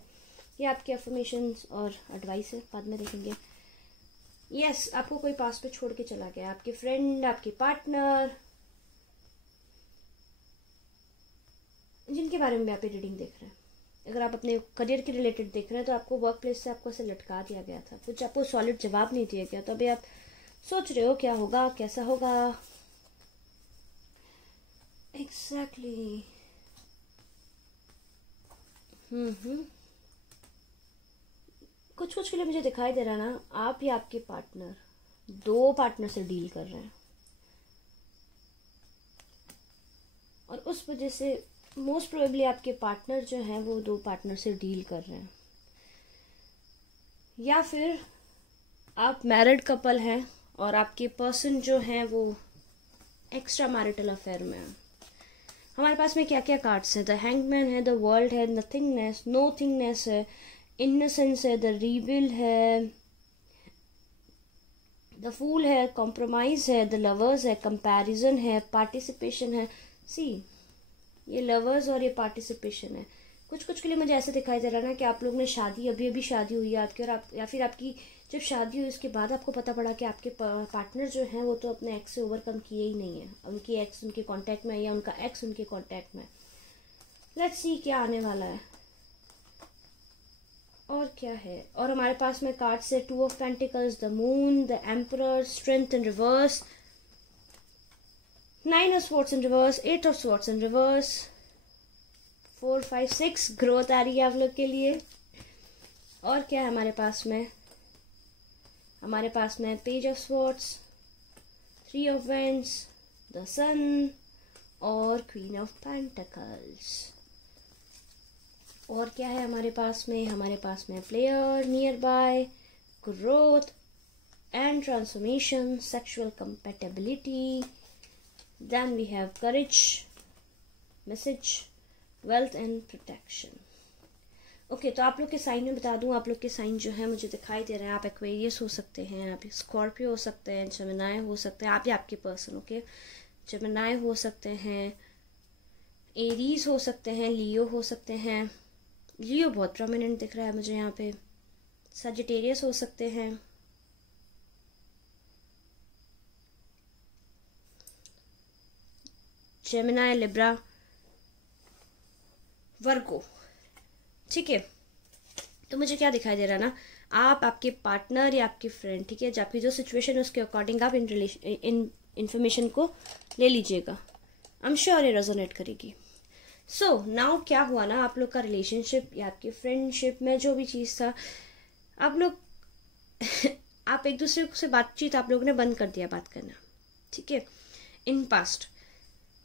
ये आपके अफर्मेशंस और एडवाइस है, बाद में देखेंगे. यस, आपको कोई पास पे छोड़ के चला गया, आपके फ्रेंड, आपके पार्टनर, जिनके बारे में भी आप रीडिंग देख रहे हैं. अगर आप अपने करियर के रिलेटेड देख रहे हैं तो आपको वर्क प्लेस से आपको ऐसे लटका दिया गया था, कुछ आपको सॉलिड जवाब नहीं दिया गया. तो अभी आप सोच रहे हो क्या होगा, कैसा होगा. एग्जैक्टली. कुछ के लिए मुझे दिखाई दे रहा है ना, आप या आपके पार्टनर 2 पार्टनर से डील कर रहे हैं और उस वजह से मोस्ट प्रोबेबली आपके पार्टनर जो हैं वो 2 पार्टनर से डील कर रहे हैं. या फिर आप मैरिड कपल हैं और आपके पर्सन जो हैं वो एक्स्ट्रा मैरिटल अफेयर में है. हमारे पास में क्या क्या कार्ड्स हैं, द हैंगमैन है, द वर्ल्ड है, नथिंगनेस, नोथिंगनेस है, इनोसेंस है, द रीविल है, द फूल है, कॉम्प्रोमाइज है, द लवर्स है, कंपैरिजन है, पार्टिसिपेशन है. सी, ये लवर्स और ये पार्टिसिपेशन है. कुछ के लिए मुझे ऐसे दिखाई दे रहा है ना कि आप लोग ने शादी, अभी शादी हुई है आपकी, और आप या फिर आपकी जब शादी हुई उसके बाद आपको पता पड़ा कि आपके पार्टनर जो हैं वो तो अपने एक्स से ओवरकम किए ही नहीं है, उनकी एक्स उनके कांटेक्ट में है या उनका एक्स उनके कांटेक्ट में. लेट्स सी क्या आने वाला है और क्या है. और हमारे पास में कार्ड्स है 2 of pentacles, the moon, the emperor, strength in reverse, 9 of swords in reverse, 8 of swords in reverse, 4, 5, 6 growth आ रही है आप लोग के लिए. और क्या है हमारे पास में, हमारे पास में page of swords, 3 of wands, the sun और क्वीन ऑफ पेंटिकल्स. और क्या है हमारे पास में player, nearby, growth and transformation, sexual compatibility, then we have courage, message, wealth and protection. Okay, तो आप लोग के साइन में बता दूं, आप लोग के साइन जो है मुझे दिखाई दे रहे हैं. आप एक्वेरियस हो सकते हैं, आप स्कॉर्पियो हो सकते हैं, जेमिनी हो सकते हैं, आप या आपके पर्सन. ओके, जेमिनी हो सकते हैं, एरीज हो सकते हैं, लियो हो सकते हैं. लियो बहुत प्रोमिनेंट दिख रहा है मुझे यहाँ पे. सजिटेरियस हो सकते हैं, जेमिनी, लिब्रा, वर्गो। ठीक है, तो मुझे क्या दिखाई दे रहा है ना, आप, आपके पार्टनर या आपके फ्रेंड, ठीक है, जो आपकी जो सिचुएशन है उसके अकॉर्डिंग आप इन इन्फॉर्मेशन को ले लीजिएगा। आई एम श्योर ये रेजोनेट करेगी। सो नाउ क्या हुआ ना, आप लोग का रिलेशनशिप या आपकी फ्रेंडशिप में जो भी चीज़ था, आप लोग आप एक दूसरे से बातचीत आप लोगों ने बंद कर दिया बात करना। ठीक है, इन पास्ट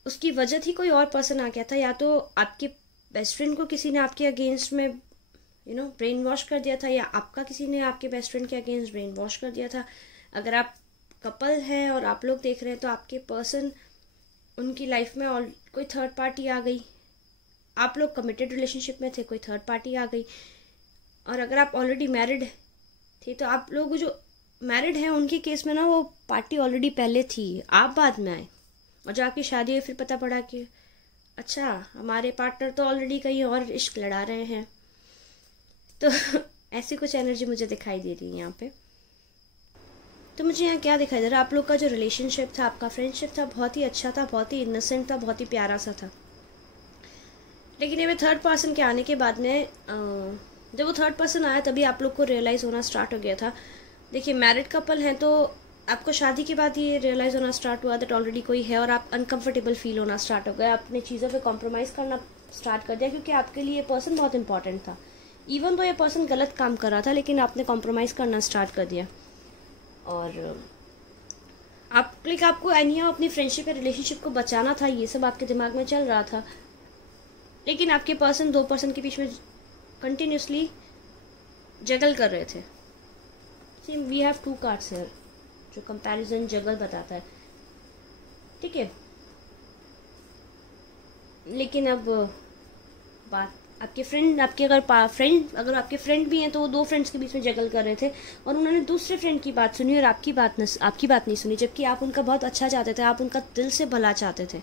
उसकी वजह थी कोई और पर्सन आ गया था, या तो आपके बेस्ट फ्रेंड को किसी ने आपके अगेंस्ट में ब्रेन वॉश कर दिया था, या आपका किसी ने आपके बेस्ट फ्रेंड के अगेंस्ट ब्रेन वॉश कर दिया था। अगर आप कपल हैं और आप लोग देख रहे हैं तो आपके पर्सन, उनकी लाइफ में और कोई थर्ड पार्टी आ गई। आप लोग कमिटेड रिलेशनशिप में थे, कोई थर्ड पार्टी आ गई। और अगर आप ऑलरेडी मैरिड थे तो आप लोग जो मैरिड हैं उनके केस में ना वो पार्टी ऑलरेडी पहले थी, आप बाद में आए। और जब आपकी शादी हुई फिर पता पड़ा कि अच्छा हमारे पार्टनर तो ऑलरेडी कहीं और इश्क लड़ा रहे हैं। तो ऐसी कुछ एनर्जी मुझे दिखाई दे रही है यहाँ पे। तो मुझे यहाँ क्या दिखाई दे रहा है, आप लोग का जो रिलेशनशिप था, आपका फ्रेंडशिप था, बहुत ही अच्छा था, बहुत ही इनोसेंट था, बहुत ही प्यारा सा था। लेकिन ये थर्ड पर्सन के आने के बाद में जब वो थर्ड पर्सन आया तभी आप लोग को रियलाइज़ होना स्टार्ट हो गया था। देखिए, मैरिड कपल हैं तो आपको शादी के बाद ये रियलाइज़ होना स्टार्ट हुआ दैट ऑलरेडी कोई है, और आप अनकंफर्टेबल फील होना स्टार्ट हो गया, अपने चीज़ों पे कॉम्प्रोमाइज़ करना स्टार्ट कर दिया, क्योंकि आपके लिए ये पर्सन बहुत इंपॉर्टेंट था। इवन तो ये पर्सन गलत काम कर रहा था, लेकिन आपने कॉम्प्रोमाइज़ करना स्टार्ट कर दिया। और आपको एनिया अपनी फ्रेंडशिप या रिलेशनशिप को बचाना था, ये सब आपके दिमाग में चल रहा था। लेकिन आपके पर्सन दो पर्सन के बीच में कंटिन्यूसली जगल कर रहे थे। सी वी हैव 2 कार्ड्स हियर, जो कंपैरिजन जगल बताता है। ठीक है, लेकिन अब बात आपके फ्रेंड, अगर आपके फ्रेंड भी हैं तो वो 2 फ्रेंड्स के बीच में जगल कर रहे थे, और उन्होंने दूसरे फ्रेंड की बात सुनी और आपकी बात नहीं सुनी, जबकि आप उनका बहुत अच्छा चाहते थे, आप उनका दिल से भला चाहते थे।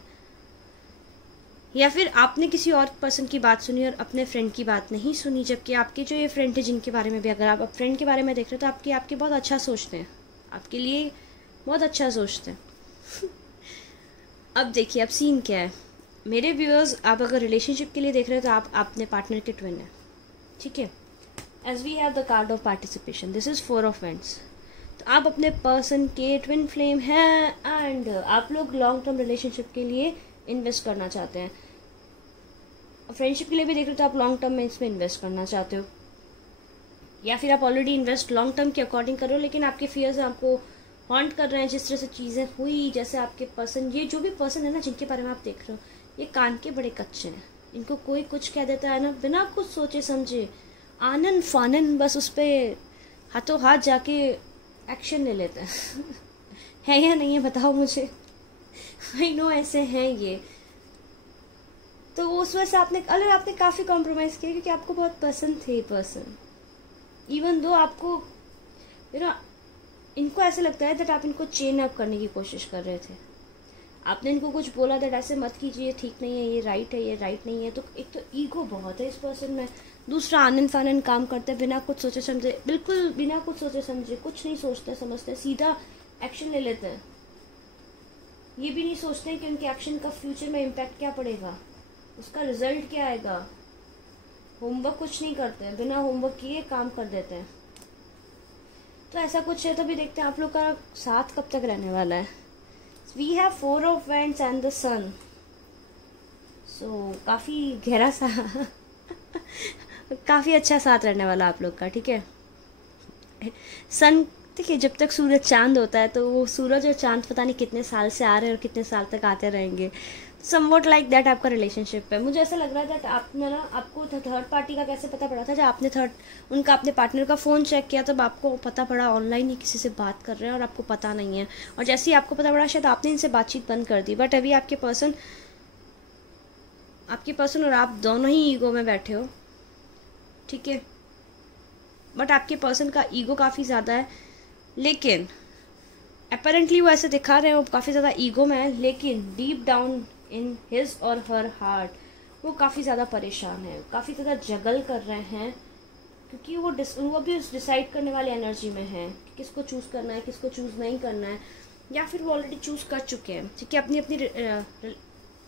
या फिर आपने किसी और पर्सन की बात सुनी और अपने फ्रेंड की बात नहीं सुनी, जबकि आपके जो ये फ्रेंड थे जिनके बारे में भी अगर आप फ्रेंड के बारे में देख रहे हो तो आपके बहुत अच्छा सोचते हैं, आपके लिए बहुत अच्छा सोचते हैं। अब देखिए, अब सीन क्या है मेरे व्यूअर्स, आप अगर रिलेशनशिप के लिए देख रहे हो तो आप अपने पार्टनर के ट्विन हैं। ठीक है, as we have the card of participation, this is 4 of wands. तो आप अपने पर्सन के ट्विन फ्लेम हैं, एंड आप लोग लॉन्ग टर्म रिलेशनशिप के लिए इन्वेस्ट करना चाहते हैं। फ्रेंडशिप के लिए भी देख रहे हो तो आप लॉन्ग टर्म में इसमें इन्वेस्ट करना चाहते हो, या फिर आप ऑलरेडी इन्वेस्ट लॉन्ग टर्म के अकॉर्डिंग कर रहे हो, लेकिन आपके फियर्स आपको हॉन्ट कर रहे हैं। जिस तरह से चीज़ें हुई, जैसे आपके पर्सन, ये जो भी पर्सन है ना जिनके बारे में आप देख रहे हो, ये कान के बड़े कच्चे हैं। इनको कोई कुछ कह देता है ना, बिना कुछ सोचे समझे, आनन फानन, बस उस पर हाथों हाथ जाके एक्शन ले लेते हैं। है या नहीं है बताओ मुझे। आई नो ऐसे हैं ये। तो उस वजह से आपने काफ़ी कॉम्प्रोमाइज़ किया, क्योंकि आपको बहुत पसंद थे पर्सन। इवन दो आपको इनको ऐसे लगता है दैट आप इनको चेन अप करने की कोशिश कर रहे थे। आपने इनको कुछ बोला दैट ऐसे मत कीजिए, ठीक नहीं है, ये राइट है, ये राइट नहीं है। तो एक तो ईगो बहुत है इस पर्सन में, दूसरा आनन फानन काम करते हैं बिना कुछ सोचे समझे, बिल्कुल बिना कुछ सोचे समझे, कुछ नहीं सोचते समझते, सीधा एक्शन ले लेते हैं। ये भी नहीं सोचते हैं कि उनके एक्शन का फ्यूचर में इम्पैक्ट क्या पड़ेगा, उसका रिजल्ट क्या आएगा। होमवर्क कुछ नहीं करते हैं, बिना होमवर्क किए काम कर देते हैं। तो ऐसा कुछ है। तभी देखते हैं आप लोग का साथ कब तक रहने वाला है। We have 4 of wands and the sun, so काफ़ी गहरा सा काफ़ी अच्छा साथ रहने वाला आप लोग का। ठीक है, सन देखिए, जब तक सूरज चांद होता है तो वो सूरज और चांद पता नहीं कितने साल से आ रहे हैं और कितने साल तक आते रहेंगे। समवॉट लाइक दैट आपका रिलेशनशिप है। मुझे ऐसा लग रहा है दैट आपने ना, आपको थर्ड पार्टी का कैसे पता पड़ा था, जब आपने अपने पार्टनर का फ़ोन चेक किया तब आपको पता पड़ा ऑनलाइन ही किसी से बात कर रहे हैं और आपको पता नहीं है। और जैसे ही आपको पता पड़ा शायद आपने इनसे बातचीत बंद कर दी। बट अभी आपके पर्सन और आप दोनों ही ईगो में बैठे हो। ठीक है, बट आपके पर्सन का ईगो काफ़ी ज़्यादा है, लेकिन अपेरेंटली वो ऐसे दिखा रहे हैं वो काफ़ी ज़्यादा ईगो में है, लेकिन डीप डाउन इन हिज और हर हार्ट वो काफ़ी ज़्यादा परेशान है, काफ़ी ज़्यादा जगल कर रहे हैं, क्योंकि वो भी उस डिसाइड करने वाली एनर्जी में है कि किसको चूज़ करना है, किसको चूज़ नहीं करना है, या फिर वो ऑलरेडी चूज़ कर चुके हैं। ठीक है, अपनी अपनी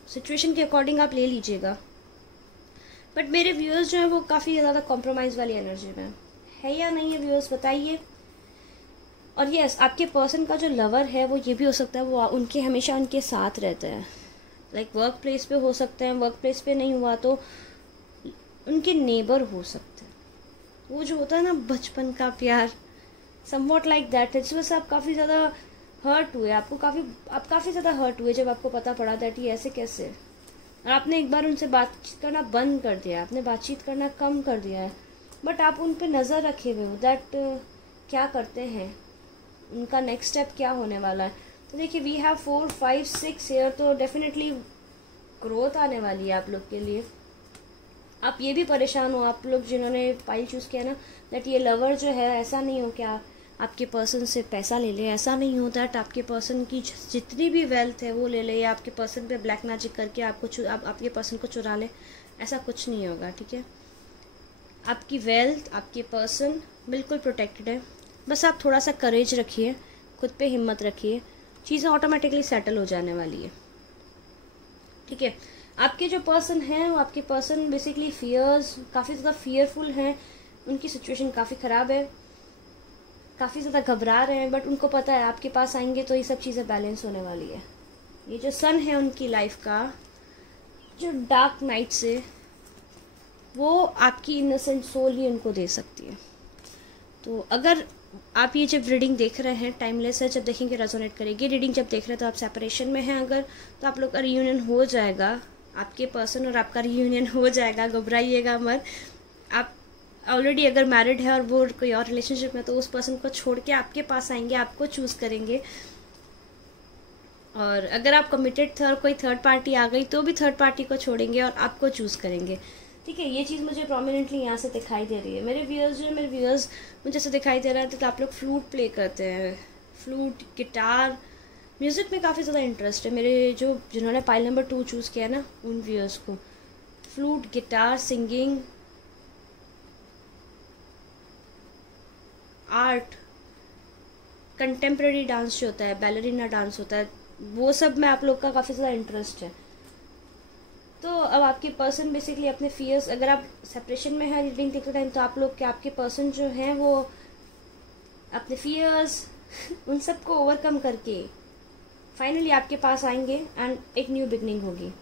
सिचुएशन के अकॉर्डिंग आप ले लीजिएगा, बट मेरे व्यूअर्स जो है वो काफ़ी ज़्यादा कॉम्प्रोमाइज़ वाली एनर्जी में है या नहीं है, व्यूअर्स बताइए। और यस, आपके पर्सन का जो लवर है वो ये भी हो सकता है वो उनके हमेशा उनके साथ रहते हैं, लाइक वर्क प्लेस पे हो सकते हैं, वर्क प्लेस पे नहीं हुआ तो उनके नेबर हो सकते हैं। वो जो होता है ना बचपन का प्यार, समवॉट लाइक दैट। इस वजह से आप काफ़ी ज़्यादा हर्ट हुए, आप काफ़ी ज़्यादा हर्ट हुए जब आपको पता पड़ा दैट ये ऐसे कैसे, और आपने एक बार उनसे बातचीत करना बंद कर दिया, आपने बातचीत करना कम कर दिया है, बट आप उन पर नज़र रखे हुए हो दैट क्या करते हैं, उनका नेक्स्ट स्टेप क्या होने वाला है। तो देखिए वी हैव 4 5 6 ईयर, तो डेफिनेटली ग्रोथ आने वाली है आप लोग के लिए। आप ये भी परेशान हो, आप लोग जिन्होंने पाइल चूज़ किया ना, दैट ये लवर जो है ऐसा नहीं हो क्या आपके पर्सन से पैसा ले ले, ऐसा नहीं हो दैट आपके पर्सन की जितनी भी वेल्थ है वो ले ले, या आपके पर्सन पे ब्लैक मैजिक करके आपके पर्सन को चुरा ले, ऐसा कुछ नहीं होगा, ठीक है। आपकी वेल्थ, आपके पर्सन बिल्कुल प्रोटेक्टेड है, बस आप थोड़ा सा करेज रखिए, खुद पे हिम्मत रखिए, चीज़ें ऑटोमेटिकली सेटल हो जाने वाली है, ठीक है। आपके जो पर्सन हैं वो आपके पर्सन बेसिकली काफ़ी ज़्यादा फियरफुल हैं, उनकी सिचुएशन काफ़ी ख़राब है, काफ़ी ज़्यादा घबरा रहे हैं, बट उनको पता है आपके पास आएंगे तो ये सब चीज़ें बैलेंस होने वाली है। ये जो सन है उनकी लाइफ का, जो डार्क नाइट से, वो आपकी इनोसेंट सोल ही उनको दे सकती है। तो अगर आप ये जब रीडिंग देख रहे हैं, टाइमलेस है, जब देखेंगे रेजोनेट करेगी। रीडिंग जब देख रहे हैं तो आप सेपरेशन में हैं अगर, तो आप लोग का रियूनियन हो जाएगा, आपके पर्सन और आपका रियूनियन हो जाएगा, घबराइएगा मत। आप ऑलरेडी अगर मैरिड है और वो कोई और रिलेशनशिप में, तो उस पर्सन को छोड़ के आपके पास आएंगे, आपको चूज़ करेंगे। और अगर आप कमिटेड थे और कोई थर्ड पार्टी आ गई तो भी थर्ड पार्टी को छोड़ेंगे और आपको चूज़ करेंगे, ठीक है। ये चीज़ मुझे प्रोमिनेंटली यहाँ से दिखाई दे रही है। मेरे व्यूअर्स मुझे ऐसे दिखाई दे रहा है तो आप लोग फ्लूट प्ले करते हैं, फ्लूट, गिटार, म्यूज़िक में काफ़ी ज़्यादा इंटरेस्ट है। मेरे जिन्होंने पाइल नंबर 2 चूज़ किया ना, उन व्यूअर्स को flute, guitar, singing, art, contemporary dance जो होता है, बैलरीना डांस होता है, वो सब में आप लोग का काफ़ी ज़्यादा इंटरेस्ट है। तो अब आपके पर्सन बेसिकली अपने फियर्स, अगर आप सेपरेशन में है रीडिंग देखते टाइम, तो आप लोग के आपके पर्सन जो हैं वो अपने फियर्स उन सब को ओवरकम करके फाइनली आपके पास आएंगे एंड एक न्यू बिगनिंग होगी।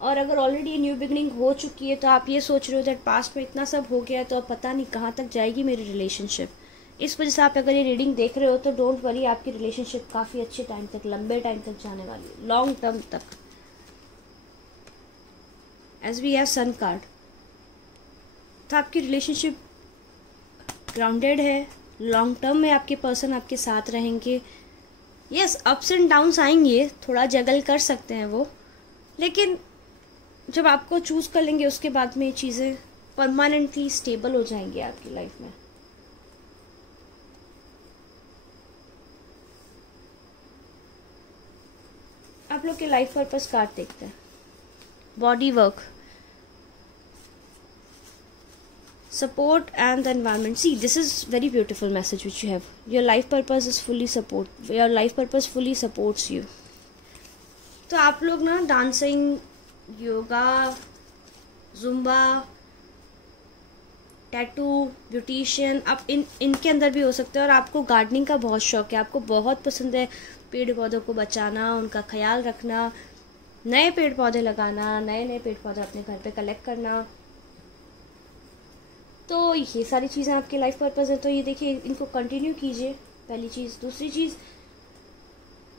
और अगर ऑलरेडी न्यू बिगनिंग हो चुकी है तो आप ये सोच रहे हो दैट पास्ट में इतना सब हो गया है तो अब पता नहीं कहाँ तक जाएगी मेरी रिलेशनशिप। इस वजह से आप अगर ये रीडिंग देख रहे हो तो डोंट वरी, आपकी रिलेशनशिप काफ़ी अच्छे टाइम तक, लंबे टाइम तक जाने वाली है, लॉन्ग टर्म तक। As we have sun card, तो आपकी रिलेशनशिप ग्राउंडेड है, लॉन्ग टर्म में आपके पर्सन आपके साथ रहेंगे। यस, अप्स एंड डाउन्स आएंगे, थोड़ा जगल कर सकते हैं वो, लेकिन जब आपको चूज़ कर लेंगे उसके बाद में चीज़ें परमानेंटली स्टेबल हो जाएंगी आपकी लाइफ में। आप लोग के लाइफ पर्पस कार्ड देखते हैं, body work, support and the environment. See, this is very beautiful message which you have. Your life purpose is your life purpose fully supports you. तो आप लोग ना dancing, yoga, Zumba, tattoo, beautician, आप इनके अंदर भी हो सकते हैं। और आपको गार्डनिंग का बहुत शौक है, आपको बहुत पसंद है पेड़ पौधों को बचाना, उनका ख्याल रखना, नए पेड़ पौधे लगाना, नए पेड़ पौधे अपने घर पे कलेक्ट करना। तो ये सारी चीज़ें आपके लाइफ पर्पस है, तो ये देखिए इनको कंटिन्यू कीजिए, पहली चीज़। दूसरी चीज़,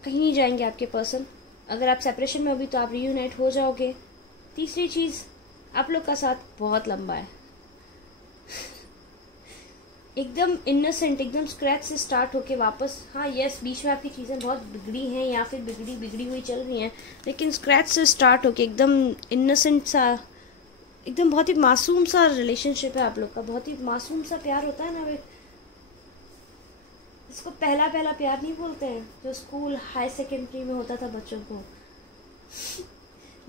कहीं नहीं जाएंगे आपके पर्सन, अगर आप सेपरेशन में हो भी तो आप रीयूनाइट हो जाओगे। तीसरी चीज़, आप लोग का साथ बहुत लंबा है एकदम इनोसेंट, एकदम स्क्रैच से स्टार्ट होके वापस, हाँ यस, बीच में आपकी चीज़ें बहुत बिगड़ी हैं या फिर बिगड़ी हुई चल रही हैं, लेकिन स्क्रैच से स्टार्ट होके एकदम इनोसेंट सा, एकदम बहुत ही मासूम सा रिलेशनशिप है आप लोग का, बहुत ही मासूम सा प्यार होता है ना, वे इसको पहला प्यार नहीं बोलते हैं जो स्कूल हाई सेकेंडरी में होता था बच्चों को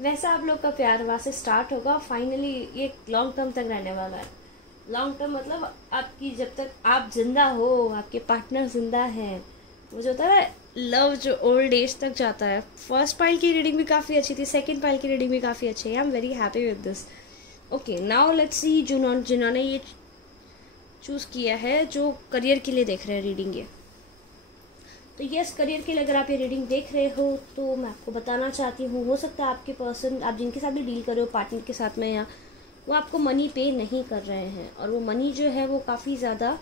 वैसा आप लोग का प्यार वहाँ से स्टार्ट होगा, फाइनली ये लॉन्ग टर्म तक रहने वाला है। लॉन्ग टर्म मतलब आपकी, जब तक आप जिंदा हो, आपके पार्टनर जिंदा है, वो जो होता है लव जो ओल्ड एज तक जाता है। फर्स्ट पाइल की रीडिंग भी काफ़ी अच्छी थी, सेकंड पाइल की रीडिंग भी काफ़ी अच्छी है। I am very happy with this. Okay, now let's see जिन्होंने ये चूज़ किया है, जो करियर के लिए देख रहे हैं रीडिंग ये। तो यस, करियर के लिए अगर आप ये रीडिंग देख रहे हो तो मैं आपको बताना चाहती हूँ, हो सकता है आपके पर्सन, आप जिनके साथ भी डील कर रहे हो पार्टनर के साथ में, या वो आपको मनी पे नहीं कर रहे हैं, और वो मनी जो है वो काफ़ी ज़्यादा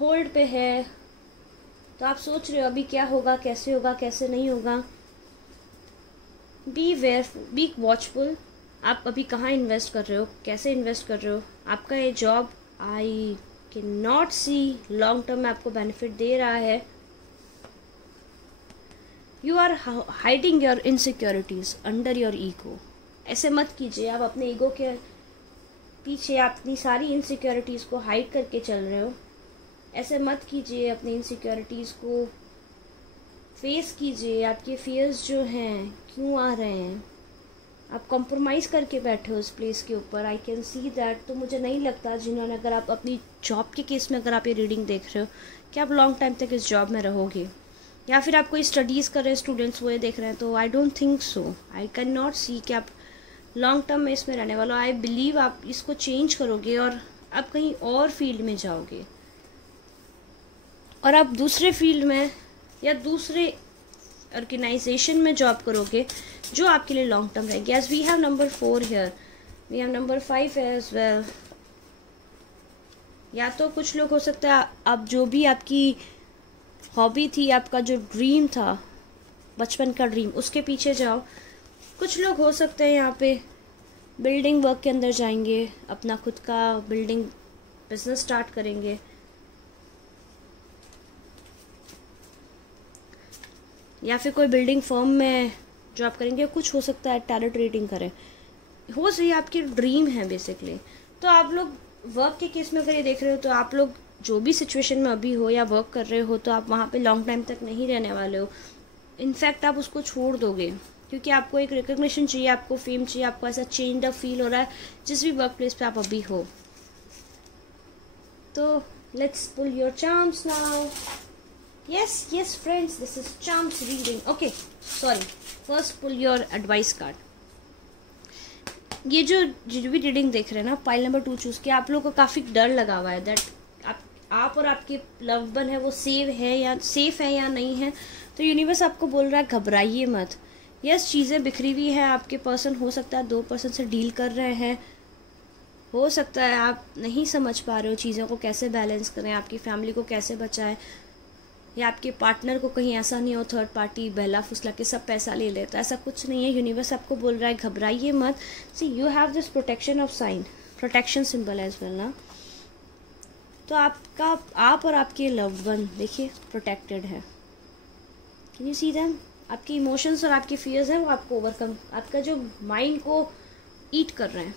होल्ड पे है। तो आप सोच रहे हो अभी क्या होगा, कैसे होगा, कैसे नहीं होगा। Be wareful, be watchful. आप अभी कहाँ इन्वेस्ट कर रहे हो, कैसे इन्वेस्ट कर रहे हो। आपका ये job I can not see long term में आपको बेनिफिट दे रहा है। You are hiding your insecurities under your ego. ऐसे मत कीजिए, आप अपने ईगो के पीछे अपनी सारी इनसिक्योरिटीज़ को हाइड करके चल रहे हो। ऐसे मत कीजिए, अपनी इनसिक्योरिटीज़ को फेस कीजिए। आपके फियर्स जो हैं क्यों आ रहे हैं, आप कॉम्प्रोमाइज़ करके बैठे हो उस प्लेस के ऊपर। आई कैन सी दैट। तो मुझे नहीं लगता जिन्होंने, अगर आप अपनी जॉब के केस में अगर आप ये रीडिंग देख रहे हो कि आप लॉन्ग टाइम तक इस जॉब में रहोगे, या फिर आप कोई स्टडीज़ कर रहे स्टूडेंट्स वो ये देख रहे हैं, तो I don't think so. I can not see कि आप लॉन्ग टर्म में इसमें रहने वाला। आई बिलीव आप इसको चेंज करोगे और आप कहीं और फील्ड में जाओगे, और आप दूसरे फील्ड में या दूसरे ऑर्गेनाइजेशन में जॉब करोगे जो आपके लिए लॉन्ग टर्म रहेगी। As we have number 4 here, we have number 5 as well. या तो कुछ लोग, हो सकता है आप जो भी आपकी हॉबी थी, आपका जो ड्रीम था, बचपन का ड्रीम, उसके पीछे जाओ। कुछ लोग हो सकते हैं यहाँ पे बिल्डिंग वर्क के अंदर जाएंगे, अपना खुद का बिल्डिंग बिजनेस स्टार्ट करेंगे। या फिर कोई बिल्डिंग फर्म में जॉब करेंगे। कुछ हो सकता है टैरो रीडिंग करें। हो सही आपकी ड्रीम है बेसिकली। तो आप लोग वर्क के केस में अगर ये देख रहे हो, तो आप लोग जो भी सिचुएशन में अभी हो या वर्क कर रहे हो, तो आप वहाँ पे लॉन्ग टाइम तक नहीं रहने वाले हो। इनफैक्ट आप उसको छोड़ दोगे, क्योंकि आपको एक रिकग्निशन चाहिए, आपको फेम चाहिए, आपको ऐसा चेंज अप फील हो रहा है जिस भी वर्क प्लेस पे आप अभी हो। तो let's pull your charms now. Yes friends, this is charms reading. Okay, sorry, first pull your advice card. ये जो भी रीडिंग देख रहे हैं ना, पाइल नंबर 2 चूज किया। आप लोगों को काफ़ी डर लगा हुआ है दैट आप और आपके लव्ड वन है वो सेफ है या नहीं है। तो यूनिवर्स आपको बोल रहा है घबराइए मत। यस, चीज़ें बिखरी हुई है। आपके पर्सन हो सकता है 2 पर्सन से डील कर रहे हैं। हो सकता है आप नहीं समझ पा रहे हो चीज़ों को कैसे बैलेंस करें, आपकी फैमिली को कैसे बचाएं, या आपके पार्टनर को कहीं ऐसा नहीं हो थर्ड पार्टी बहला फुसला के सब पैसा ले ले। तो ऐसा कुछ नहीं है। यूनिवर्स आपको बोल रहा है घबराइए मत। See you have this protection of sign, protection symbol as well ना। तो आप और आपके लव्ड वन देखिए प्रोटेक्टेड है। Can you see them? आपके इमोशंस और आपके फियर्स हैं वो आपको ओवरकम, आपका जो माइंड को ईट कर रहे हैं।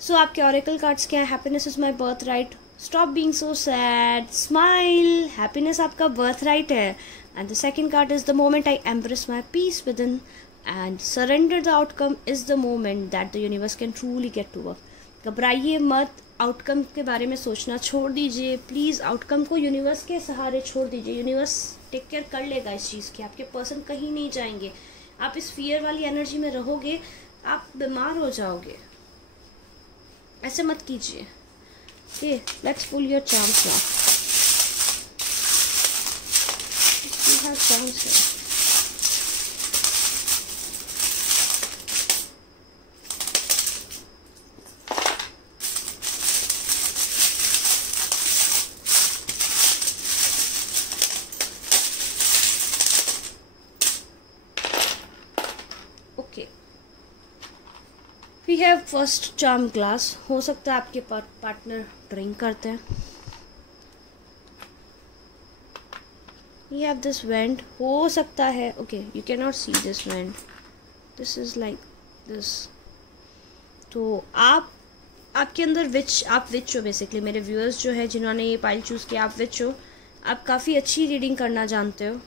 सो आपके ऑरेकल कार्ड्स क्या है? Happiness is my birth right, stop being so sad, smile. Happiness आपका बर्थ राइट है। And the second card is the moment I embrace my peace within and surrender the outcome is the moment that the universe can truly get to work. घबराइए मत, outcome के बारे में सोचना छोड़ दीजिए please. Outcome को universe के सहारे छोड़ दीजिए। यूनिवर्स टेक केयर कर लेगा इस चीज़ की। आपके पर्सन कहीं नहीं जाएंगे। आप इस फियर वाली एनर्जी में रहोगे, आप बीमार हो जाओगे। ऐसे मत कीजिए। Okay, let's pull your charms now. We have charms here. Okay. We have first charm glass. हो सकता है आपके पार्टनर ड्रिंक करते हैं। You have this vent. हो सकता है, okay, you cannot see this vent. This is like this. तो आपके अंदर आप विच हो बेसिकली। मेरे व्यूअर्स जो है जिन्होंने ये पाइल चूज़ किया, आप विच हो। आप काफ़ी अच्छी रीडिंग करना जानते हो।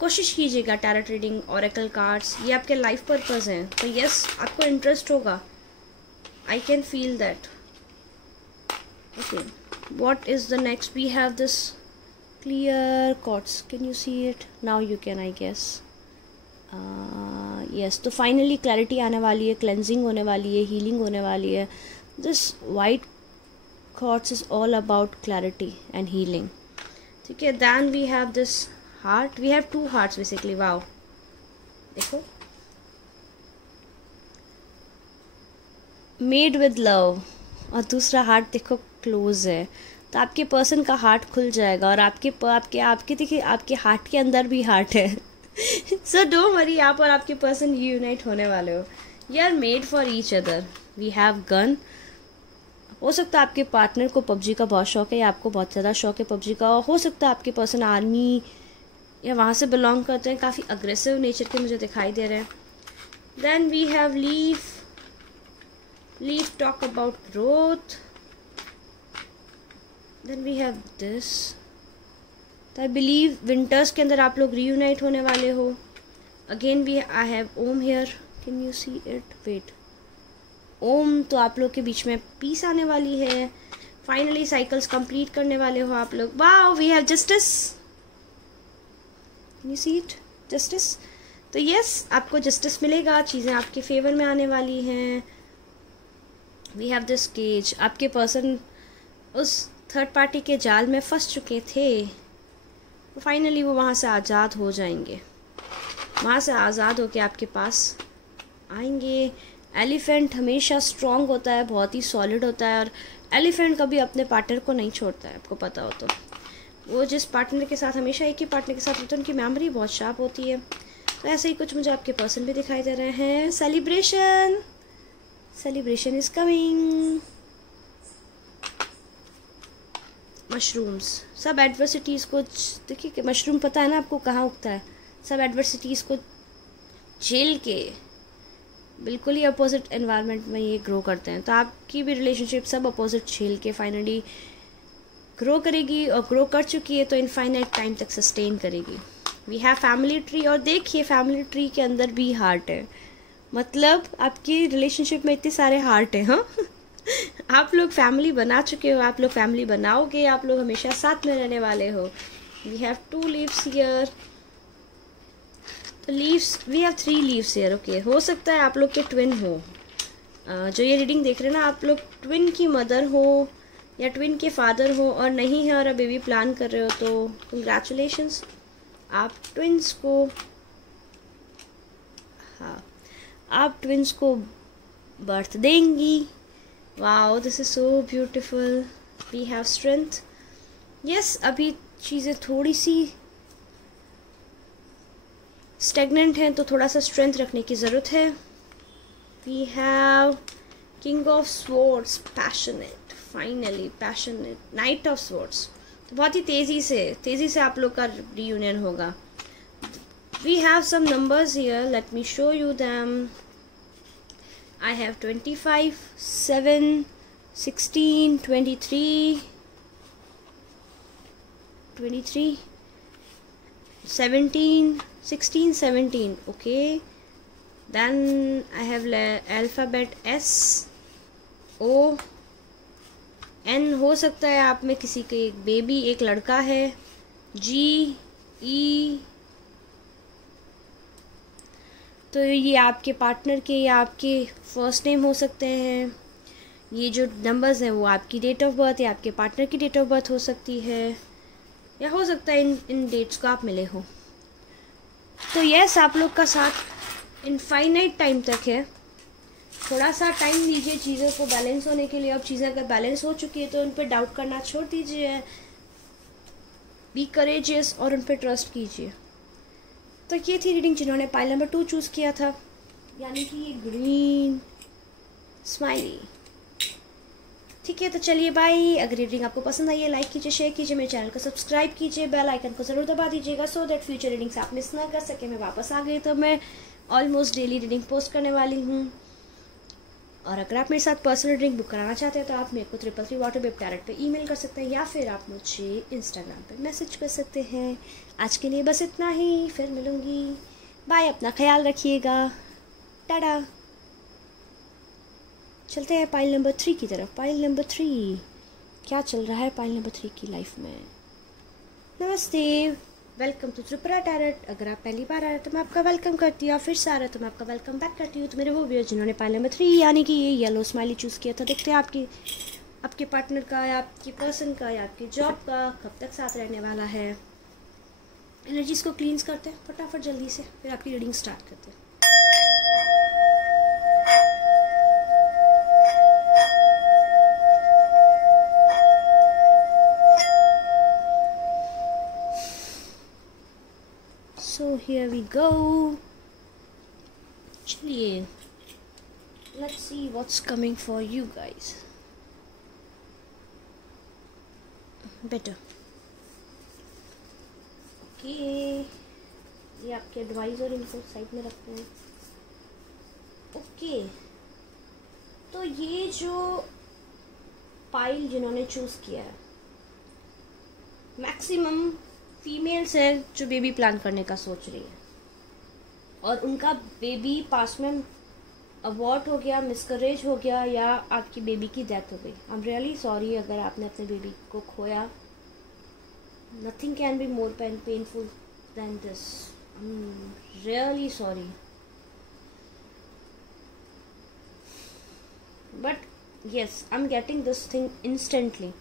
कोशिश कीजिएगा टैरोट रीडिंग, ऑरेकल कार्ड्स, ये आपके लाइफ पर्पस हैं। तो यस, आपको इंटरेस्ट होगा। I can feel that. Okay, what is the next? We have this clear quartz. Can you see it? Now you can, I guess. Yes, तो finally clarity आने वाली है, क्लेंजिंग होने वाली है, हीलिंग होने वाली है. This white quartz is all about clarity and healing. ठीक है. Then we have this heart. We have 2 hearts basically. Wow. देखो, made with love, और दूसरा हार्ट देखो क्लोज है. तो आपके पर्सन का हार्ट खुल जाएगा और आपके देखिए आपके हार्ट के अंदर भी हार्ट है. सो डोंट वरी, आप और आपके पर्सन यूनाइट होने वाले हो. You are made for each other. We have gun. हो सकता है आपके पार्टनर को पबजी का बहुत शौक है या आपको बहुत ज़्यादा शौक है पबजी का. हो सकता है आपके पर्सन आर्मी या वहाँ से बिलोंग करते हैं. काफ़ी अग्रेसिव नेचर के मुझे दिखाई दे रहे हैं. Then we have leaf talk about growth. Then we have this. I believe winters के अंदर आप लोग रीयूनाइट होने वाले हो. Again I have Om here. Can you see it? Wait. Om. तो आप लोग के बीच में पीस आने वाली है. फाइनली साइकिल्स कंप्लीट करने वाले हो आप लोग. Wow, we have justice. Can you see it? Justice. तो यस, आपको जस्टिस मिलेगा. चीज़ें आपके फेवर में आने वाली हैं. We have this cage. आपके पर्सन उस थर्ड पार्टी के जाल में फंस चुके थे. तो फाइनली वो वहाँ से आज़ाद हो जाएंगे. वहाँ से आज़ाद होके आपके पास आएंगे. एलिफेंट हमेशा स्ट्रॉन्ग होता है, बहुत ही सॉलिड होता है, और एलिफेंट कभी अपने पार्टनर को नहीं छोड़ता है. आपको पता हो तो वो जिस पार्टनर के साथ, हमेशा एक ही पार्टनर के साथ होता है, उनकी मेमोरी बहुत शार्प होती है. तो ऐसे ही कुछ मुझे आपके पर्सन भी दिखाई दे रहे हैं. Celebration is coming. मशरूम्स. सब एडवर्सिटीज़ को देखिए कि मशरूम पता है ना आपको कहाँ उगता है. सब एडवर्सिटीज़ को झेल के बिल्कुल ही अपोजिट एनवायरनमेंट में ये ग्रो करते हैं. तो आपकी भी रिलेशनशिप सब अपोजिट झेल के फाइनली ग्रो करेगी, और ग्रो कर चुकी है तो इनफाइनाइट टाइम तक सस्टेन करेगी. We have family tree. और देखिए फैमिली ट्री के अंदर भी हार्ट है. मतलब आपकी रिलेशनशिप में इतने सारे हार्ट हैं. हाँ, आप लोग फैमिली बना चुके हो, आप लोग फैमिली बनाओगे, आप लोग हमेशा साथ में रहने वाले हो. We have 2 leaves here. तो leaves, we have 3 leaves here. Okay, हो सकता है आप लोग के ट्विन हो. जो ये रीडिंग देख रहे हैं ना, आप लोग ट्विन की मदर हो या ट्विन के फादर हो और नहीं है और अब बेबी प्लान कर रहे हो, तो कंग्रेचुलेशंस. आप ट्विंस को, हाँ, आप ट्विंस को बर्थ देंगी. Wow, this is so beautiful. We have strength. Yes, अभी चीज़ें थोड़ी सी स्टेगनेंट हैं, तो थोड़ा सा स्ट्रेंथ रखने की ज़रूरत है. We have king of swords. Passionate. Finally passionate. Knight of swords. तो बहुत ही तेज़ी से आप लोग का रीयूनियन होगा. We have some numbers here. Let me show you them. I have 25, 7, 16, 23, 17, 16, 17. Okay. Then I have alphabet S, O, N. हो सकता है आप में किसी के एक बेबी, एक लड़का है. G, E. तो ये आपके पार्टनर के या आपके फर्स्ट नेम हो सकते हैं. ये जो नंबर्स हैं वो आपकी डेट ऑफ बर्थ या आपके पार्टनर की डेट ऑफ बर्थ हो सकती है, या हो सकता है इन डेट्स को आप मिले हो. तो यस, आप लोग का साथ इनफाइनाइट टाइम तक है. थोड़ा सा टाइम दीजिए चीज़ों को बैलेंस होने के लिए. अब चीज़ें अगर बैलेंस हो चुकी है तो उन पर डाउट करना छोड़ दीजिए. बी करेजियस और उन पर ट्रस्ट कीजिए. तो ये थी रीडिंग जिन्होंने पाइल नंबर 2 चूज़ किया था, यानी कि ये ग्रीन स्माइली. ठीक है, तो चलिए बाय. अगर रीडिंग आपको पसंद आई है, लाइक कीजिए, शेयर कीजिए, मेरे चैनल को सब्सक्राइब कीजिए, बेल आइकन को ज़रूर दबा दीजिएगा, सो दैट फ्यूचर रीडिंग्स आप मिस ना कर सके. मैं वापस आ गई तो मैं ऑलमोस्ट डेली रीडिंग पोस्ट करने वाली हूँ. और अगर आप मेरे साथ पर्सनल रीडिंग बुक कराना चाहते हैं तो आप मेरे को 333 WhatsApp डायरेक्ट पे ईमेल कर सकते हैं, या फिर आप मुझे इंस्टाग्राम पे मैसेज कर सकते हैं. आज के लिए बस इतना ही. फिर मिलूँगी. बाय. अपना ख्याल रखिएगा. टाटा. चलते हैं पाइल नंबर 3 की तरफ. पाइल नंबर 3, क्या चल रहा है पाइल नंबर 3 की लाइफ में. नमस्ते, वेलकम टू त्रिपुरा टैरेट। अगर आप पहली बार आ रहे हैं तो मैं आपका वेलकम करती हूँ, और फिर से आ रहे तो मैं आपका वेलकम बैक करती हूँ। तो मेरे वो व्यूअर्स जिन्होंने पाइल नंबर 3 यानी कि ये येलो स्माइली चूज़ किया था, देखते हैं आपके पार्टनर का या आपकी पर्सन का या आपकी जॉब का कब तक साथ रहने वाला है। एनर्जीज को क्लींस करते हैं फटाफट जल्दी से, फिर आपकी रीडिंग स्टार्ट करते हैं। So here we go. चलिए, let's see what's coming for you guys. Better. Okay. ये आपके एडवाइस और इनको साइड में रखते हैं। ओके, तो ये जो पाइल जिन्होंने चूज किया है, मैक्सिमम फीमेल्स है जो बेबी प्लान करने का सोच रही है, और उनका बेबी पास में अबॉर्ट हो गया, मिसकरेज हो गया, या आपकी बेबी की डेथ हो गई। आई एम रियली सॉरी अगर आपने अपने बेबी को खोया। Nothing can be more painful than this. I am really sorry, but yes, I am getting this thing instantly.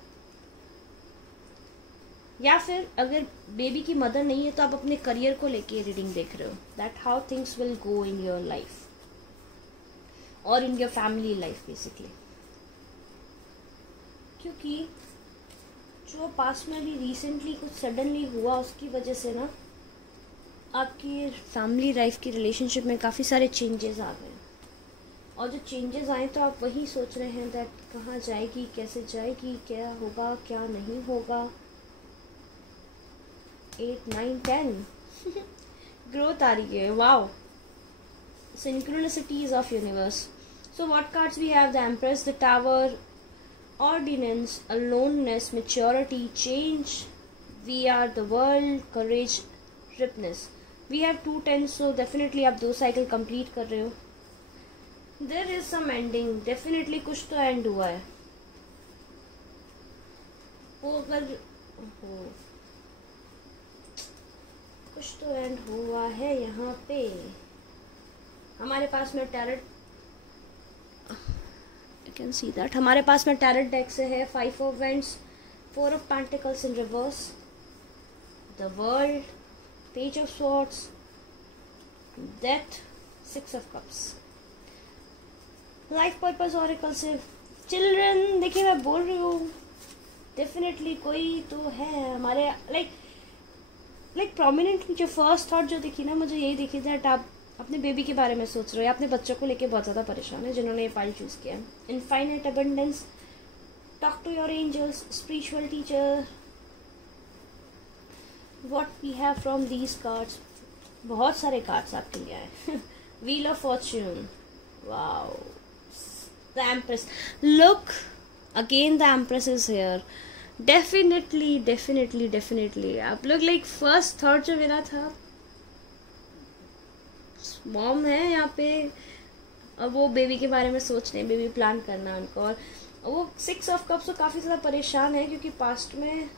या फिर अगर बेबी की मदर नहीं है तो आप अपने करियर को लेके रीडिंग देख रहे हो। That how things will go in your life और in your family life basically. क्योंकि जो पास में भी रिसेंटली कुछ सडनली हुआ, उसकी वजह से ना आपकी फैमिली लाइफ की रिलेशनशिप में काफ़ी सारे चेंजेस आ गए, और जो चेंजेस आए तो आप वही सोच रहे हैं दैट कहाँ जाएगी, कैसे जाएगी, क्या होगा क्या नहीं होगा। 8, 9, 10 ग्रोथ आ रही है। Wow, synchronicities of universe. So what cards we have? The Empress, the Tower, Ordinance, Aloneness, Maturity, Change. We are the World, Courage, Ripeness. We have 2 10, so definitely आप 2 साइकिल कंप्लीट कर रहे हो। There is some ending, definitely कुछ तो and हुआ है। वो अगर हो कुछ तो एंड हुआ है यहाँ पे। हमारे पास में tarot, you can see that, हमारे पास में टैरेट डेक से है 5 of vents, 4 of pentacles in reverse, the world, page of swords, death, 6 of cups. Life purpose oracle से चिल्ड्रन, देखिए मैं बोल रही हूँ डेफिनेटली कोई तो है हमारे लाइक प्रोमिनेंटली। जो फर्स्ट थॉट जो दिखी ना मुझे, यही दिखी दैट आप अपने बेबी के बारे में सोच रहे हो, अपने बच्चों को लेके बहुत ज़्यादा परेशान है जिन्होंने ये फाइल चूज़ किया है। Infinite abundance, talk to your angels, spiritual teacher. What we have from these cards, बहुत सारे कार्ड्स आपके लिए आए। Wheel of fortune, wow, the empress, look again the empress is here. Definitely आप लोग लाइक फर्स्ट थॉट जो मेरा था, मॉम है यहाँ पे, अब वो बेबी के बारे में सोच रहे हैं, बेबी प्लान करना उनको, और वो 6 ऑफ कप्स तो काफ़ी ज़्यादा परेशान है क्योंकि पास्ट में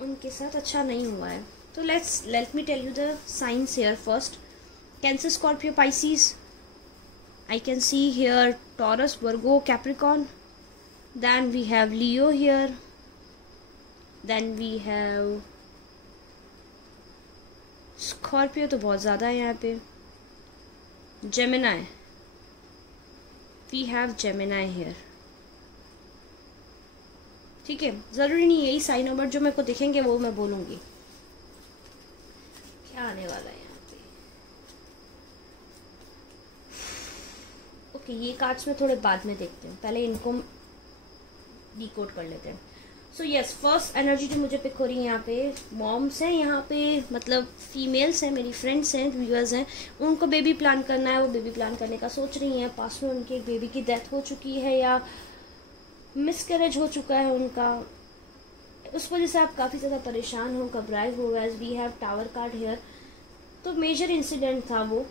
उनके साथ अच्छा नहीं हुआ है। तो let me tell you the signs here first. Cancer, Scorpio, Pisces. I can see here Taurus, Virgo, Capricorn. Then we have Leo here. Then we have Scorpio, तो बहुत ज़्यादा है यहाँ पे। Gemini. We have Gemini here. ठीक है, ज़रूरी नहीं यही साइन हो, बट जो मेरे को दिखेंगे वो मैं बोलूँगी। क्या आने वाला है यहाँ पे? ओके, ये कार्ड्स में थोड़े बाद में देखते हैं, पहले इनको डिकोड कर लेते हैं। सो यस, फर्स्ट एनर्जी जो मुझे पिक हो रही है यहाँ पे, मॉम्स हैं यहाँ पे, मतलब फीमेल्स हैं, मेरी फ्रेंड्स हैं, व्यूअर्स हैं, उनको बेबी प्लान करना है, वो बेबी प्लान करने का सोच रही हैं। पास में उनके बेबी की डेथ हो चुकी है या मिसकैरेज हो चुका है उनका, उस वजह से आप काफ़ी ज़्यादा परेशान हो, घबराए हो। As we have tower card here, तो मेजर इंसिडेंट था वो,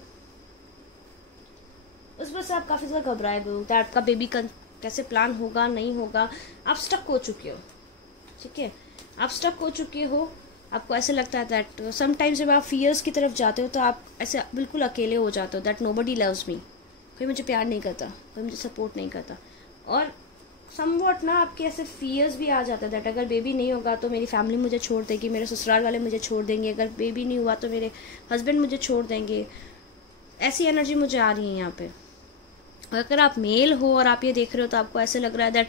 उस वजह से आप काफ़ी ज़्यादा घबराए हुए हो। तो आपका बेबी का कैसे प्लान होगा नहीं होगा, आप स्टक हो चुके हो। ठीक है, आप स्टक हो चुके हो, आपको ऐसे लगता है दैट समटाइम्स जब आप फियर्स की तरफ जाते हो तो आप ऐसे बिल्कुल अकेले हो जाते हो, दैट नोबडी लव्स मी, कोई मुझे प्यार नहीं करता, कोई मुझे सपोर्ट नहीं करता। और समवॉट ना आपके ऐसे फियर्स भी आ जाते हैं दैट अगर बेबी नहीं होगा तो मेरी फैमिली मुझे छोड़ देगी, मेरे ससुराल वाले मुझे छोड़ देंगे, अगर बेबी नहीं हुआ तो मेरे हस्बैंड मुझे छोड़ देंगे। ऐसी एनर्जी मुझे आ रही है यहाँ पे। अगर आप मेल हो और आप ये देख रहे हो तो आपको ऐसे लग रहा है दैट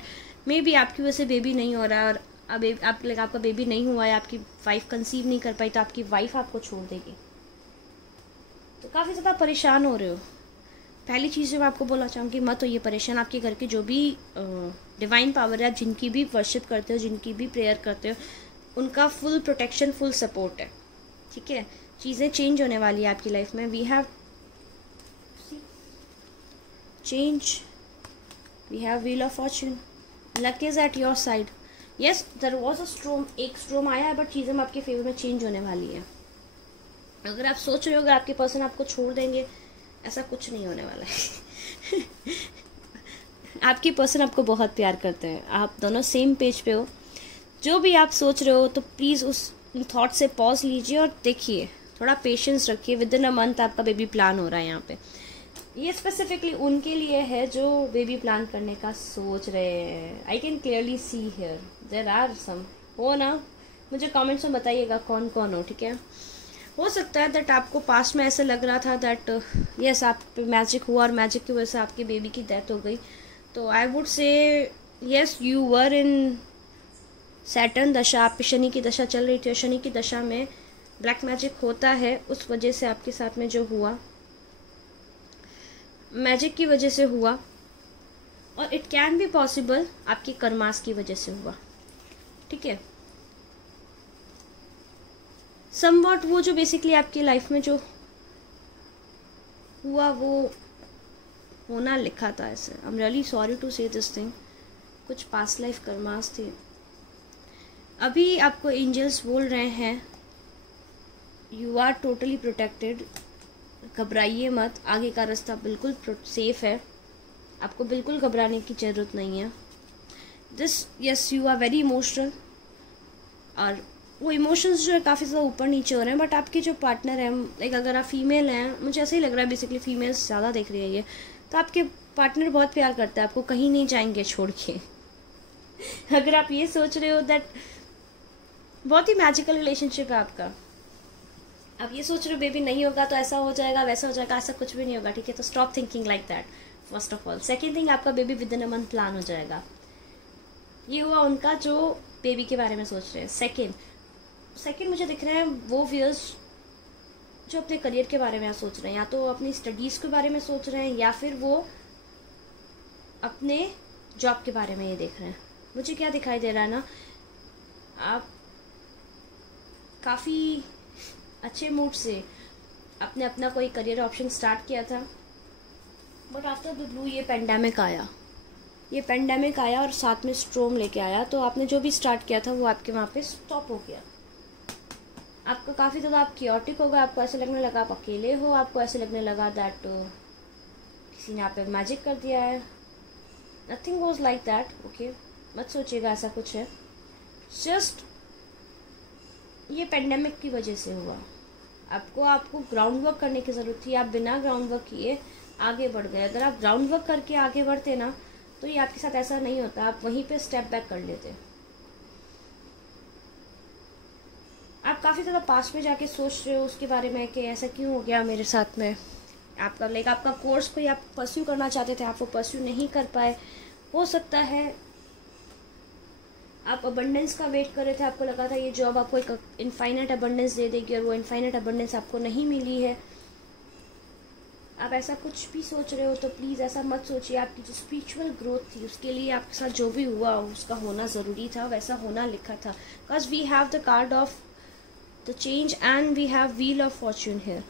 मे बी आपकी वजह से बेबी नहीं हो रहा है, और अब आपका बेबी नहीं हुआ है, आपकी वाइफ कंसीव नहीं कर पाई तो आपकी वाइफ आपको छोड़ देगी, तो काफ़ी ज़्यादा परेशान हो रहे हो। पहली चीज़ जो मैं आपको बोलना चाहूँगी, मत होइए परेशान। आपके घर के जो भी डिवाइन पावर है, आप जिनकी भी वर्शिप करते हो, जिनकी भी प्रेयर करते हो, उनका फुल प्रोटेक्शन, फुल सपोर्ट है, ठीक है। चीज़ें चेंज होने वाली है आपकी लाइफ में। We have change, we have wheel of fortune, luck is at your side. Yes, there was a storm, एक स्ट्रोम आया है, बट चीज़ें आपके फेवर में चेंज होने वाली है। अगर आप सोच रहे हो अगर आपके पर्सन आपको छोड़ देंगे, ऐसा कुछ नहीं होने वाला है। आपकी पर्सन आपको बहुत प्यार करते हैं, आप दोनों सेम पेज पे हो। जो भी आप सोच रहे हो तो प्लीज़ उस थॉट से पॉज लीजिए और देखिए, थोड़ा पेशेंस रखिए। विद इन अ मंथ आपका बेबी प्लान हो रहा है यहाँ पे। ये स्पेसिफिकली उनके लिए है जो बेबी प्लान करने का सोच रहे हैं। I can clearly see here there are some, हो ना, मुझे कमेंट्स में बताइएगा कौन कौन हो, ठीक है। हो सकता है दैट आपको पास्ट में ऐसा लग रहा था दैट यस आप पे मैजिक हुआ और मैजिक की वजह से आपके बेबी की डेथ हो गई, तो I would say yes you were in Saturn दशा, आप पे शनि की दशा चल रही थी। शनि की दशा में ब्लैक मैजिक होता है, उस वजह से आपके साथ में जो हुआ मैजिक की वजह से हुआ, और इट कैन बी पॉसिबल आपकी कर्मास की वजह से हुआ, ठीक है। समवॉट वो जो बेसिकली आपकी लाइफ में जो हुआ वो होना लिखा था ऐसे। I am really sorry to say this thing, कुछ पास्ट लाइफ कर्मास थे। अभी आपको एंजल्स बोल रहे हैं यू आर टोटली प्रोटेक्टेड, घबराइए मत, आगे का रास्ता बिल्कुल सेफ है, आपको बिल्कुल घबराने की ज़रूरत नहीं है। This yes you are very emotional, और वो इमोशंस जो है काफ़ी ज़्यादा ऊपर नीचे हो रहे हैं, बट आपके जो पार्टनर हैं, लाइक अगर आप फीमेल हैं, मुझे ऐसा ही लग रहा है बेसिकली फीमेल्स ज़्यादा देख रही है ये, तो आपके पार्टनर बहुत प्यार करता है आपको, कहीं नहीं जाएंगे छोड़ के। अगर आप ये सोच रहे हो दैट बहुत ही मैजिकल रिलेशनशिप है आपका, आप ये सोच रहे हो बेबी नहीं होगा तो ऐसा हो जाएगा वैसा हो जाएगा, ऐसा कुछ भी नहीं होगा, ठीक है। तो stop thinking like that first of all. Second thing, आपका baby within a month plan हो जाएगा। ये हुआ उनका जो बेबी के बारे में सोच रहे हैं। सेकेंड मुझे दिख रहे हैं वो व्यूअर्स जो अपने करियर के बारे में सोच रहे हैं, या तो अपनी स्टडीज़ के बारे में सोच रहे हैं, या फिर वो अपने जॉब के बारे में ये देख रहे हैं। मुझे क्या दिखाई दे रहा है ना, आप काफ़ी अच्छे मूड से आपने अपना कोई करियर ऑप्शन स्टार्ट किया था, बट आफ्टर द ब्लू ये पेंडेमिक आया और साथ में स्ट्रोम लेके आया, तो आपने जो भी स्टार्ट किया था वो आपके वहाँ पे स्टॉप हो गया। आपका काफ़ी ज़्यादा आप क्योटिक हो गए, आपको ऐसे लगने लगा आप अकेले हो, आपको ऐसे लगने लगा दैट किसी ने आप पे मैजिक कर दिया है। Nothing was like that, okay, मत सोचिएगा ऐसा कुछ है, जस्ट ये पेंडेमिक की वजह से हुआ। आपको ग्राउंड वर्क करने की ज़रूरत थी, आप बिना ग्राउंड वर्क किए आगे बढ़ गए। अगर आप ग्राउंड वर्क करके आगे बढ़ते ना तो ये आपके साथ ऐसा नहीं होता, आप वहीं पे स्टेप बैक कर लेते। आप काफ़ी ज़्यादा पास्ट में जाके सोच रहे हो उसके बारे में कि ऐसा क्यों हो गया मेरे साथ में। आपका कोर्स कोई आप परस्यू करना चाहते थे, आप वो परस्यू नहीं कर पाए। हो सकता है आप अबंडेंस का वेट कर रहे थे, आपको लगा था ये जॉब आपको एक इनफाइनाइट अबंडेंस दे देगी, और वो इनफाइनाइट अबंडेंस आपको नहीं मिली है। आप ऐसा कुछ भी सोच रहे हो तो प्लीज़ ऐसा मत सोचिए। आपकी जो स्पिरिचुअल ग्रोथ थी उसके लिए आपके साथ जो भी हुआ उसका होना ज़रूरी था, वैसा होना लिखा था। Because we have the card of the change and we have wheel of fortune here.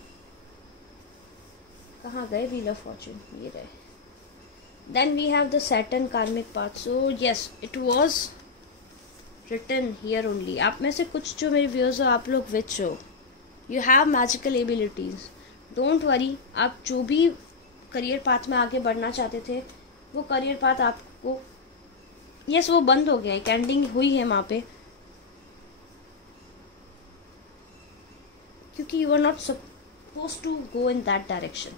कहाँ गए व्हील ऑफ फॉर्च्यून, ये रहे। Then we have the Saturn karmic path. So yes, it was written here only. आप में से कुछ जो मेरे व्यूअर्स हो, आप लोग विच हो, you have magical abilities, don't worry. आप जो भी करियर पाथ में आगे बढ़ना चाहते थे वो करियर पाथ आपको यस वो बंद हो गया, एक एंडिंग हुई है वहाँ पे। क्योंकि you are not suppose to go in that direction.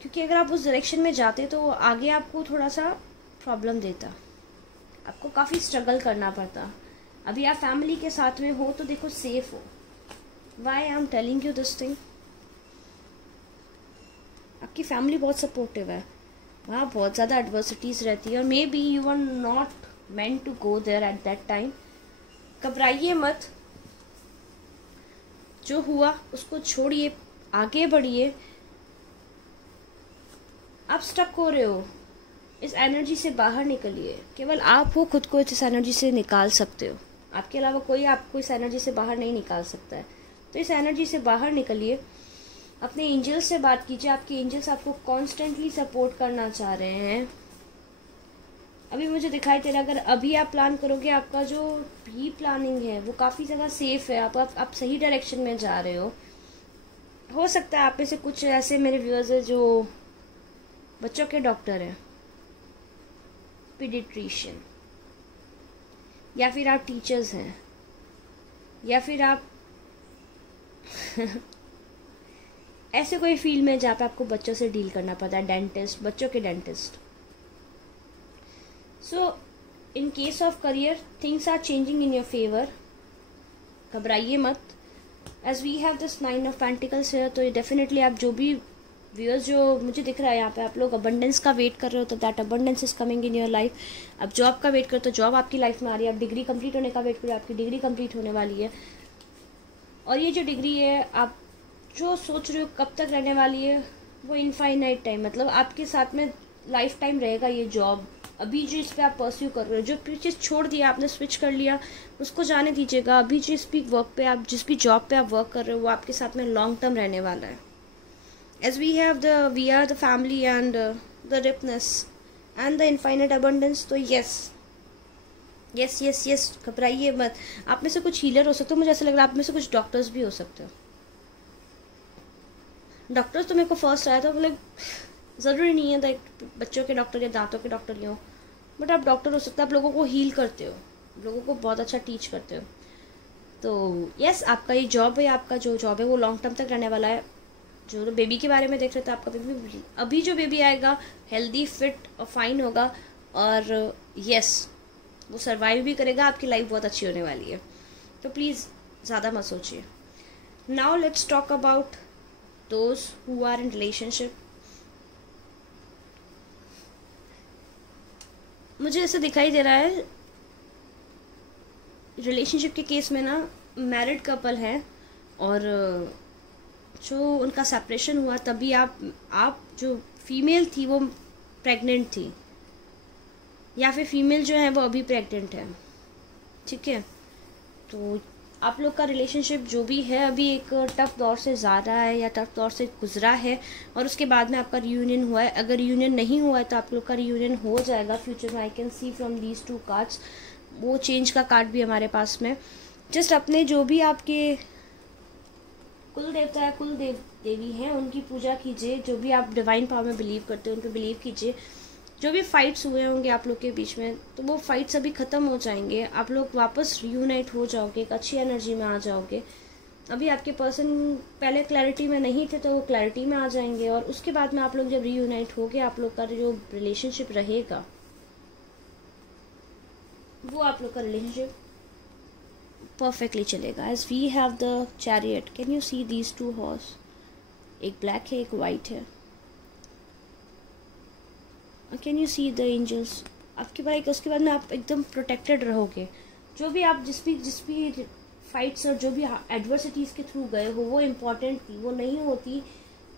क्योंकि अगर आप उस डायरेक्शन में जाते तो आगे आपको थोड़ा सा प्रॉब्लम देता, आपको काफ़ी स्ट्रगल करना पड़ता। अभी आप फैमिली के साथ में हो तो देखो सेफ हो। Why I am telling you this thing, आपकी फैमिली बहुत सपोर्टिव है, वहाँ बहुत ज़्यादा एडवर्सिटीज़ रहती है और maybe you are not meant to go there at that time. घबराइए मत, जो हुआ उसको छोड़िए, आगे बढ़िए। आप स्टक हो रहे हो, इस एनर्जी से बाहर निकलिए। केवल आप हो खुद को इस एनर्जी से निकाल सकते हो, आपके अलावा कोई आपको इस एनर्जी से बाहर नहीं निकाल सकता है। तो इस एनर्जी से बाहर निकलिए, अपने एंजल्स से बात कीजिए। आपके एंजल्स आपको कॉन्स्टेंटली सपोर्ट करना चाह रहे हैं। अभी मुझे दिखाई दे रहा है अगर अभी आप प्लान करोगे, आपका जो भी प्लानिंग है वो काफ़ी ज़्यादा सेफ है। आप सही डायरेक्शन में जा रहे हो सकता है आप में से कुछ ऐसे मेरे व्यूअर्स हैं जो बच्चों के डॉक्टर हैं, पीडियाट्रिशियन, या फिर आप टीचर्स हैं, या फिर आप ऐसे कोई फील्ड में जहाँ पे आपको बच्चों से डील करना पड़ता है, डेंटिस्ट, बच्चों के dentist. So in case of career things are changing in your favour. घबराइए मत। As we have this 9 of pentacles है, तो डेफिनेटली आप जो भी व्यूअर्स जो मुझे दिख रहा है यहाँ पे, आप लोग अबंडेंस का वेट कर रहे हो तो that abundance is coming in your life. अब जॉब का वेट करो तो जॉब आपकी लाइफ में आ रही है। अब डिग्री कंप्लीट होने का वेट करो, आपकी डिग्री कंप्लीट होने वाली है। और ये जो डिग्री है आप जो सोच रहे हो कब तक रहने वाली है, वो इनफाइनाइट टाइम, मतलब आपके साथ में लाइफ टाइम रहेगा ये जॉब। अभी जो इस पर आप परस्यू कर रहे हो, जो चीज़ छोड़ दिया आपने, स्विच कर लिया, उसको जाने दीजिएगा। अभी जिस भी वर्क पे आप, जिस भी जॉब पे आप वर्क कर रहे हो, वो आपके साथ में लॉन्ग टर्म रहने वाला है। As we are the family and the ripeness and the infinite abundance, तो yes, घबराइए मत। आप में से कुछ हीलर हो सकते हो, मुझे ऐसा लग रहा है आप में से कुछ डॉक्टर्स भी हो सकते हो। डॉक्टर्स तो मेरे को फर्स्ट आया था, मतलब ज़रूरी नहीं है लाइक बच्चों के डॉक्टर या दांतों के डॉक्टर ही हो, बट आप डॉक्टर हो सकते हो। आप लोगों को हील करते हो, लोगों को बहुत अच्छा टीच करते हो। तो यस, आपका ये जॉब है, आपका जो जॉब है वो लॉन्ग टर्म तक रहने वाला है। जो बेबी के बारे में देख रहे थे, आपका बेबी, अभी जो बेबी आएगा हेल्दी, फिट और फाइन होगा, और यस वो सर्वाइव भी करेगा। आपकी लाइफ बहुत अच्छी होने वाली है, तो प्लीज़ ज़्यादा मत सोचिए। Now let's talk about those who are in relationship. मुझे ऐसा दिखाई दे रहा है रिलेशनशिप के केस में ना, मैरिड कपल है और जो उनका सेपरेशन हुआ तभी आप जो फीमेल थी वो प्रेग्नेंट थी, या फिर फीमेल जो है वो अभी प्रेग्नेंट है, ठीक है। तो आप लोग का रिलेशनशिप जो भी है अभी एक टफ दौर से जा रहा है या टफ दौर से गुजरा है, और उसके बाद में आपका रियूनियन हुआ है। अगर रियूनियन नहीं हुआ है तो आप लोग का रियूनियन हो जाएगा फ्यूचर में। आई can C from these 2 cards. वो चेंज का कार्ड भी हमारे पास में। जस्ट अपने जो भी आपके कुल देवता है, कुल देवी हैं, उनकी पूजा कीजिए। जो भी आप डिवाइन पावर में बिलीव करते हो उन पर बिलीव कीजिए। जो भी फाइट्स हुए होंगे आप लोग के बीच में, तो वो फाइट्स अभी ख़त्म हो जाएंगे। आप लोग वापस रीयूनाइट हो जाओगे, एक अच्छी एनर्जी में आ जाओगे। अभी आपके पर्सन पहले क्लैरिटी में नहीं थे तो वो क्लैरिटी में आ जाएंगे, और उसके बाद में आप लोग जब रीयूनाइट होगे, आप लोग का जो रिलेशनशिप रहेगा वो आप लोग का रिलेशनशिप परफेक्टली चलेगा। As we have the chariot, can you see these 2 horse? एक ब्लैक है, एक वाइट है। Can you see the angels? आपके बाद उसके बाद में आप एकदम प्रोटेक्टेड रहोगे। जो भी आप जिस भी फाइट्स और जो भी एडवर्सिटीज़ के थ्रू गए हो वो इम्पॉर्टेंट थी, वो नहीं होती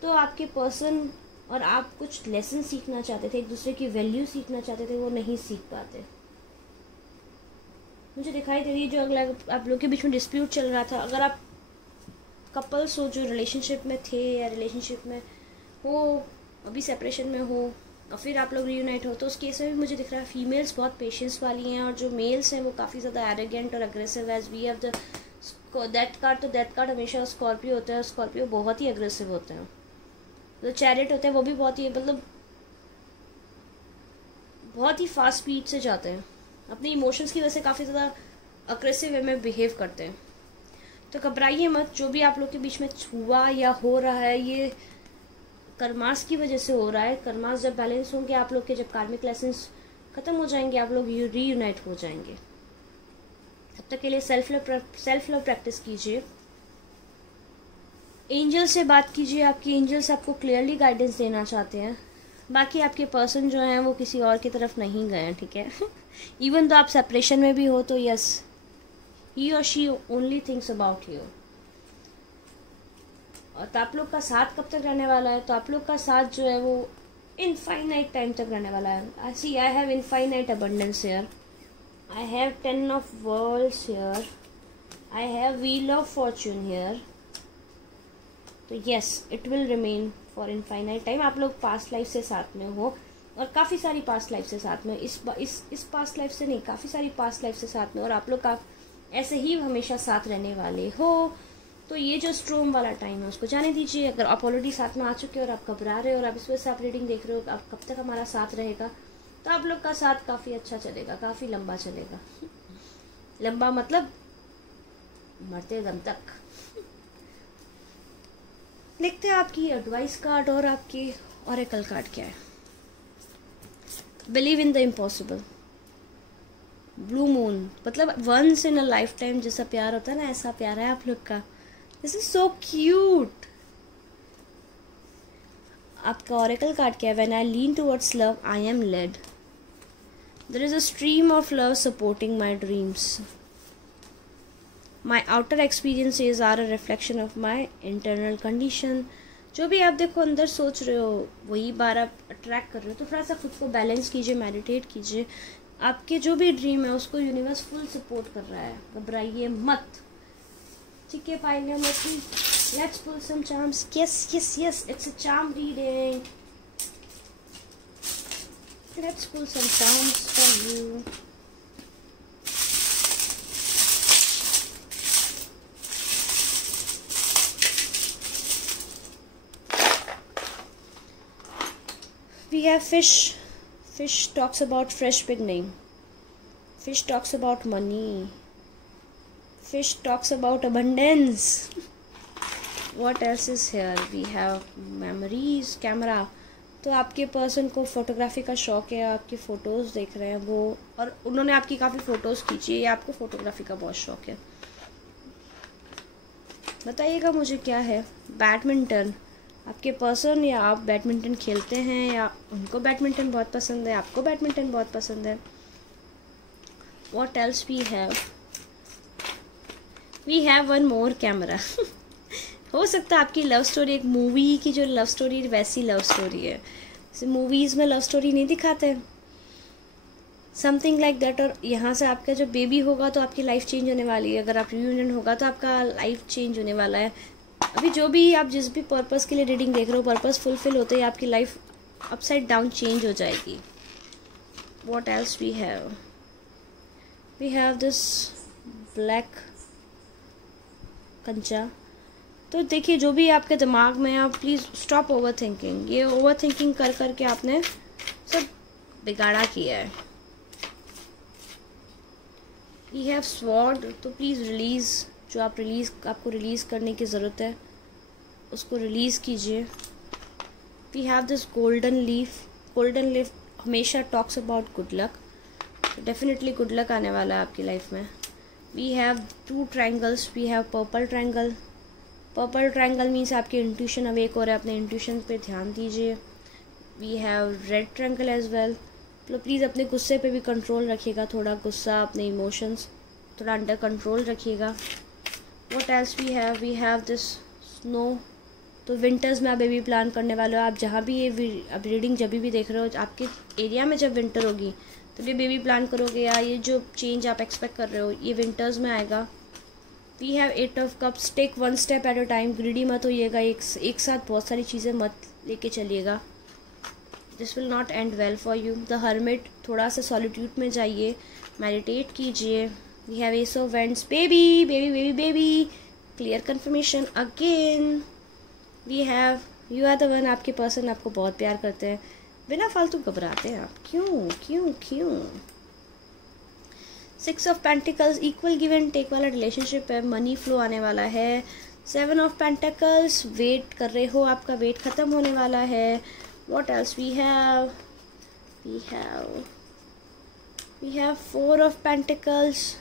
तो आपके पर्सन और आप कुछ लेसन सीखना चाहते थे, एक दूसरे की वैल्यू सीखना चाहते थे, वो नहीं सीख पाते। मुझे दिखाई दे रही है जो अगला आप लोग के बीच में डिस्प्यूट चल रहा था, अगर आप कपल्स हो जो रिलेशनशिप में थे या रिलेशनशिप में हो, अभी सेपरेशन में हो और फिर आप लोग रीयूनाइट हो, तो उस केस में भी मुझे दिख रहा है फीमेल्स बहुत पेशेंस वाली हैं, और जो मेल्स हैं वो काफ़ी ज़्यादा एरोगेंट और aggressive. As we have the death card, तो डेथ कार्ड हमेशा स्कॉर्पियो होता है, और स्कॉर्पियो बहुत ही अग्रेसिव होते हैं। जो चैरियट होते हैं वो भी बहुत ही, मतलब बहुत ही फास्ट स्पीड से जाते हैं, अपने इमोशंस की वजह से काफ़ी ज़्यादा अग्रेसिव वे में बिहेव करते हैं। तो घबराइए मत, जो भी आप लोग के बीच में हुआ या हो रहा है ये कर्मास की वजह से हो रहा है। कर्मास जब बैलेंस होंगे आप लोग के, जब कार्मिक लेसन्स खत्म हो जाएंगे, आप लोग रीयूनाइट हो जाएंगे। तब तक के लिए सेल्फ लव प्रैक्टिस कीजिए, एंजल से बात कीजिए। आपकी एंजल्स आपको क्लियरली गाइडेंस देना चाहते हैं। बाकी आपके पर्सन जो हैं वो किसी और की तरफ नहीं गए हैं, ठीक है। इवन तो आप सेपरेशन में भी हो तो यस, ही और she only thinks about you. और तो आप लोग का साथ कब तक रहने वाला है? तो आप लोग का साथ जो है वो इनफाइनाइट टाइम तक रहने वाला है। I have infinite abundance here, I have 10 of worlds here, I have wheel of fortune here. तो yes, it will remain for infinite time. आप लोग पास्ट लाइफ से साथ में हो, और काफ़ी सारी पास्ट लाइफ से साथ में, इस पास्ट लाइफ से नहीं, काफ़ी सारी पास्ट लाइफ से साथ में, और आप लोग का ऐसे ही हमेशा साथ रहने वाले हो। तो ये जो स्ट्रोम वाला टाइम है उसको जाने दीजिए। अगर आप ऑलरेडी साथ में आ चुके हो और आप घबरा रहे हो और आप इस वजह से आप रीडिंग देख रहे हो आप कब तक हमारा साथ रहेगा, तो आप लोग का साथ काफ़ी अच्छा चलेगा, काफ़ी लंबा चलेगा। लंबा मतलब मरते दम तक। देखते हैं आपकी एडवाइस कार्ड और आपकी ऑरेकल कार्ड क्या है। Believe in the impossible. Blue moon मतलब once in a lifetime जैसा प्यार होता है ना, ऐसा प्यार है आप लोग का। This is so cute. आपका ऑरेकल कार्ड क्या है? When I lean towards love I am led. There is a stream of love supporting my dreams. My outer experiences are a reflection of my internal condition. जो भी आप देखो अंदर सोच रहे हो वही बार आप अट्रैक्ट कर रहे हो। तो थोड़ा सा खुद को बैलेंस कीजिए, मेडिटेट कीजिए। आपके जो भी ड्रीम है उसको यूनिवर्स फुल सपोर्ट कर रहा है, घबराइए मत, ठीक है। Pile let's pull some charms. Yes yes yes, it's a charm reading. Let's pull some charms for you. We have fish. Fish talks about fresh beginning. Fish talks about money. Fish talks about abundance. What else is here? We have memories, camera. तो आपके person को photography का शौक है, आपकी photos देख रहे हैं वो, और उन्होंने आपकी काफ़ी फ़ोटोज़ खींची है, या आपको फ़ोटोग्राफी का बहुत शौक है। बताइएगा मुझे क्या है। बैडमिंटन। आपके पर्सन या आप बैडमिंटन खेलते हैं, या उनको बैडमिंटन बहुत पसंद है, आपको बैडमिंटन बहुत पसंद है। What else we have? We have one more camera. हो सकता है आपकी लव स्टोरी एक मूवी की जो लव स्टोरी वैसी लव स्टोरी है। जैसे मूवीज़ में लव स्टोरी नहीं दिखाते, समथिंग लाइक दैट। और यहाँ से आपका जो बेबी होगा तो आपकी लाइफ चेंज होने वाली है। अगर आप रियूनियन होगा तो आपका लाइफ चेंज होने वाला है। अभी जो भी आप जिस भी पर्पस के लिए रीडिंग देख रहे हो, पर्पस फुलफिल होते ही आपकी लाइफ अपसाइड डाउन चेंज हो जाएगी। What else we have? We have this black कंचा। तो देखिए जो भी आपके दिमाग में है, आप प्लीज़ स्टॉप ओवर थिंकिंग। ये ओवर थिंकिंग कर करके आपने सब बिगाड़ा किया है। We have sword। तो प्लीज़ रिलीज़, जो आपको रिलीज़ करने की ज़रूरत है उसको रिलीज़ कीजिए। We have this golden leaf. Golden leaf हमेशा talks about good luck. Definitely good luck आने वाला है आपकी लाइफ में। We have 2 triangles. We have purple triangle. Purple triangle means आपकी इंट्यूशन अवेक हो रहा है, अपने इंट्यूशन पे ध्यान दीजिए। We have red triangle as well. तो प्लीज़ अपने गुस्से पे भी कंट्रोल रखिएगा, थोड़ा गुस्सा, अपने इमोशंस थोड़ा अंडर कंट्रोल रखिएगा। What else we have? We have this snow। तो विंटर्स में आप बेबी प्लान करने वाले हो। आप जहाँ भी ये अब रीडिंग जब भी देख रहे हो, आपके एरिया में जब विंटर होगी तो ये बेबी प्लान करोगे, या ये जो चेंज आप एक्सपेक्ट कर रहे हो ये विंटर्स में आएगा। We have 8 of cups. Take 1 step at a time. Greedy मत होइएगा, एक साथ बहुत सारी चीज़ें मत लेके चलिएगा। This will not and well for you. The hermit. थोड़ा सा सॉलिट्यूड में जाइए, मेडिटेट कीजिए। We have Ace of Wands, baby. Clear confirmation again. We have you are the one। आपके पर्सन आपको बहुत प्यार करते हैं, बिना फालतू घबराते हैं आप। क्यों? 6 of pentacles, equal give and take वाला रिलेशनशिप है, मनी फ्लो आने वाला है। 7 ऑफ पेंटिकल्स, वेट कर रहे हो, आपका वेट ख़त्म होने वाला है। What else we have 4 of pentacles.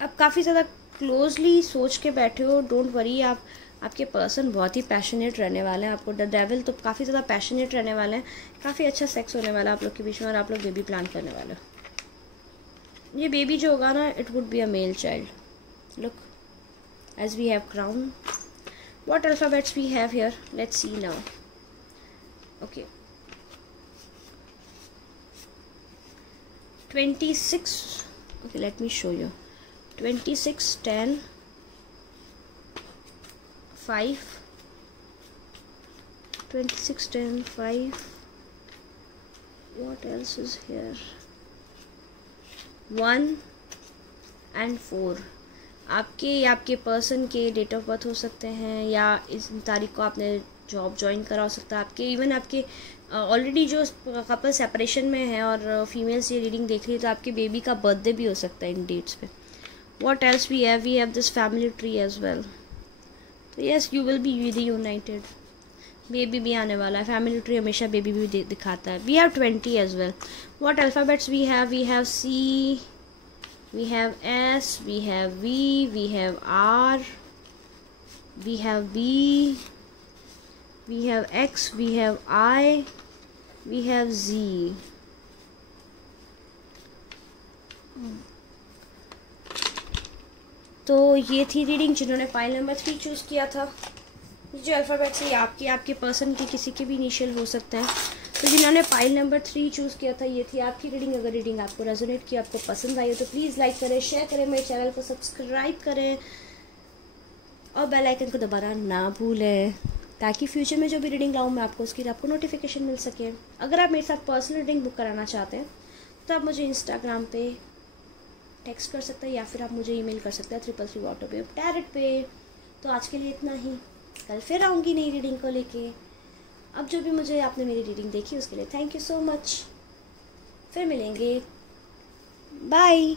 आप काफ़ी ज़्यादा क्लोजली सोच के बैठे हो, डोंट वरी। आपके पर्सन बहुत ही पैशनेट रहने वाले हैं, आपको द डेविल तो काफ़ी ज़्यादा पैशनेट रहने वाले हैं, काफ़ी अच्छा सेक्स होने वाला है आप लोग के बीच में, और आप लोग बेबी प्लान करने वाले हो। ये बेबी जो होगा ना, it would be a male child. Look, as we have crown, what alphabets we have here, let's see now. Okay, 26, okay, let me show you. 26, 10, 5, 26, 10, 5. What else is here? 1 and 4. आपके या आपके person के date of birth हो सकते हैं, या इस तारीख को आपने जॉब ज्वाइन करा हो सकता है। आपके इवन आपके ऑलरेडी जो कपल सेपरेशन में है और फीमेल्स ये रीडिंग देख रही है, तो आपके बेबी का बर्थडे भी हो सकता है इन डेट्स पे। What else we have this family tree as well. तो yes, you will be reunited, baby भी आने वाला है। फैमिली ट्री हमेशा बेबी भी दिखाता है। We have 20 as well. What alphabets we have C, we have S, we have V, we have R, we have B, we have X, we have I, we have Z. तो ये थी reading जिन्होंने file number 3 choose किया था। जो alphabets है आपके person के किसी के भी इनिशियल हो सकते हैं। तो जिन्होंने फाइल नंबर 3 चूज़ किया था, ये थी आपकी रीडिंग। अगर रीडिंग आपको रेजोनेट की, आपको पसंद आई हो, तो प्लीज़ लाइक करें, शेयर करें, मेरे चैनल को सब्सक्राइब करें और बेल आइकन को दबाना ना भूलें, ताकि फ्यूचर में जो भी रीडिंग लाऊँ मैं आपको नोटिफिकेशन मिल सके। अगर आप मेरे साथ पर्सनल रीडिंग बुक कराना चाहते हैं, तो आप मुझे इंस्टाग्राम पे टेक्स्ट कर सकते हैं, या फिर आप मुझे ईमेल कर सकते हैं 333 वाटर पे डायरेक्ट पे। तो आज के लिए इतना ही, कल फिर आऊँगी नई रीडिंग को लेके। अब जो भी मुझे आपने मेरी रीडिंग देखी उसके लिए थैंक यू सो मच। फिर मिलेंगे, बाय।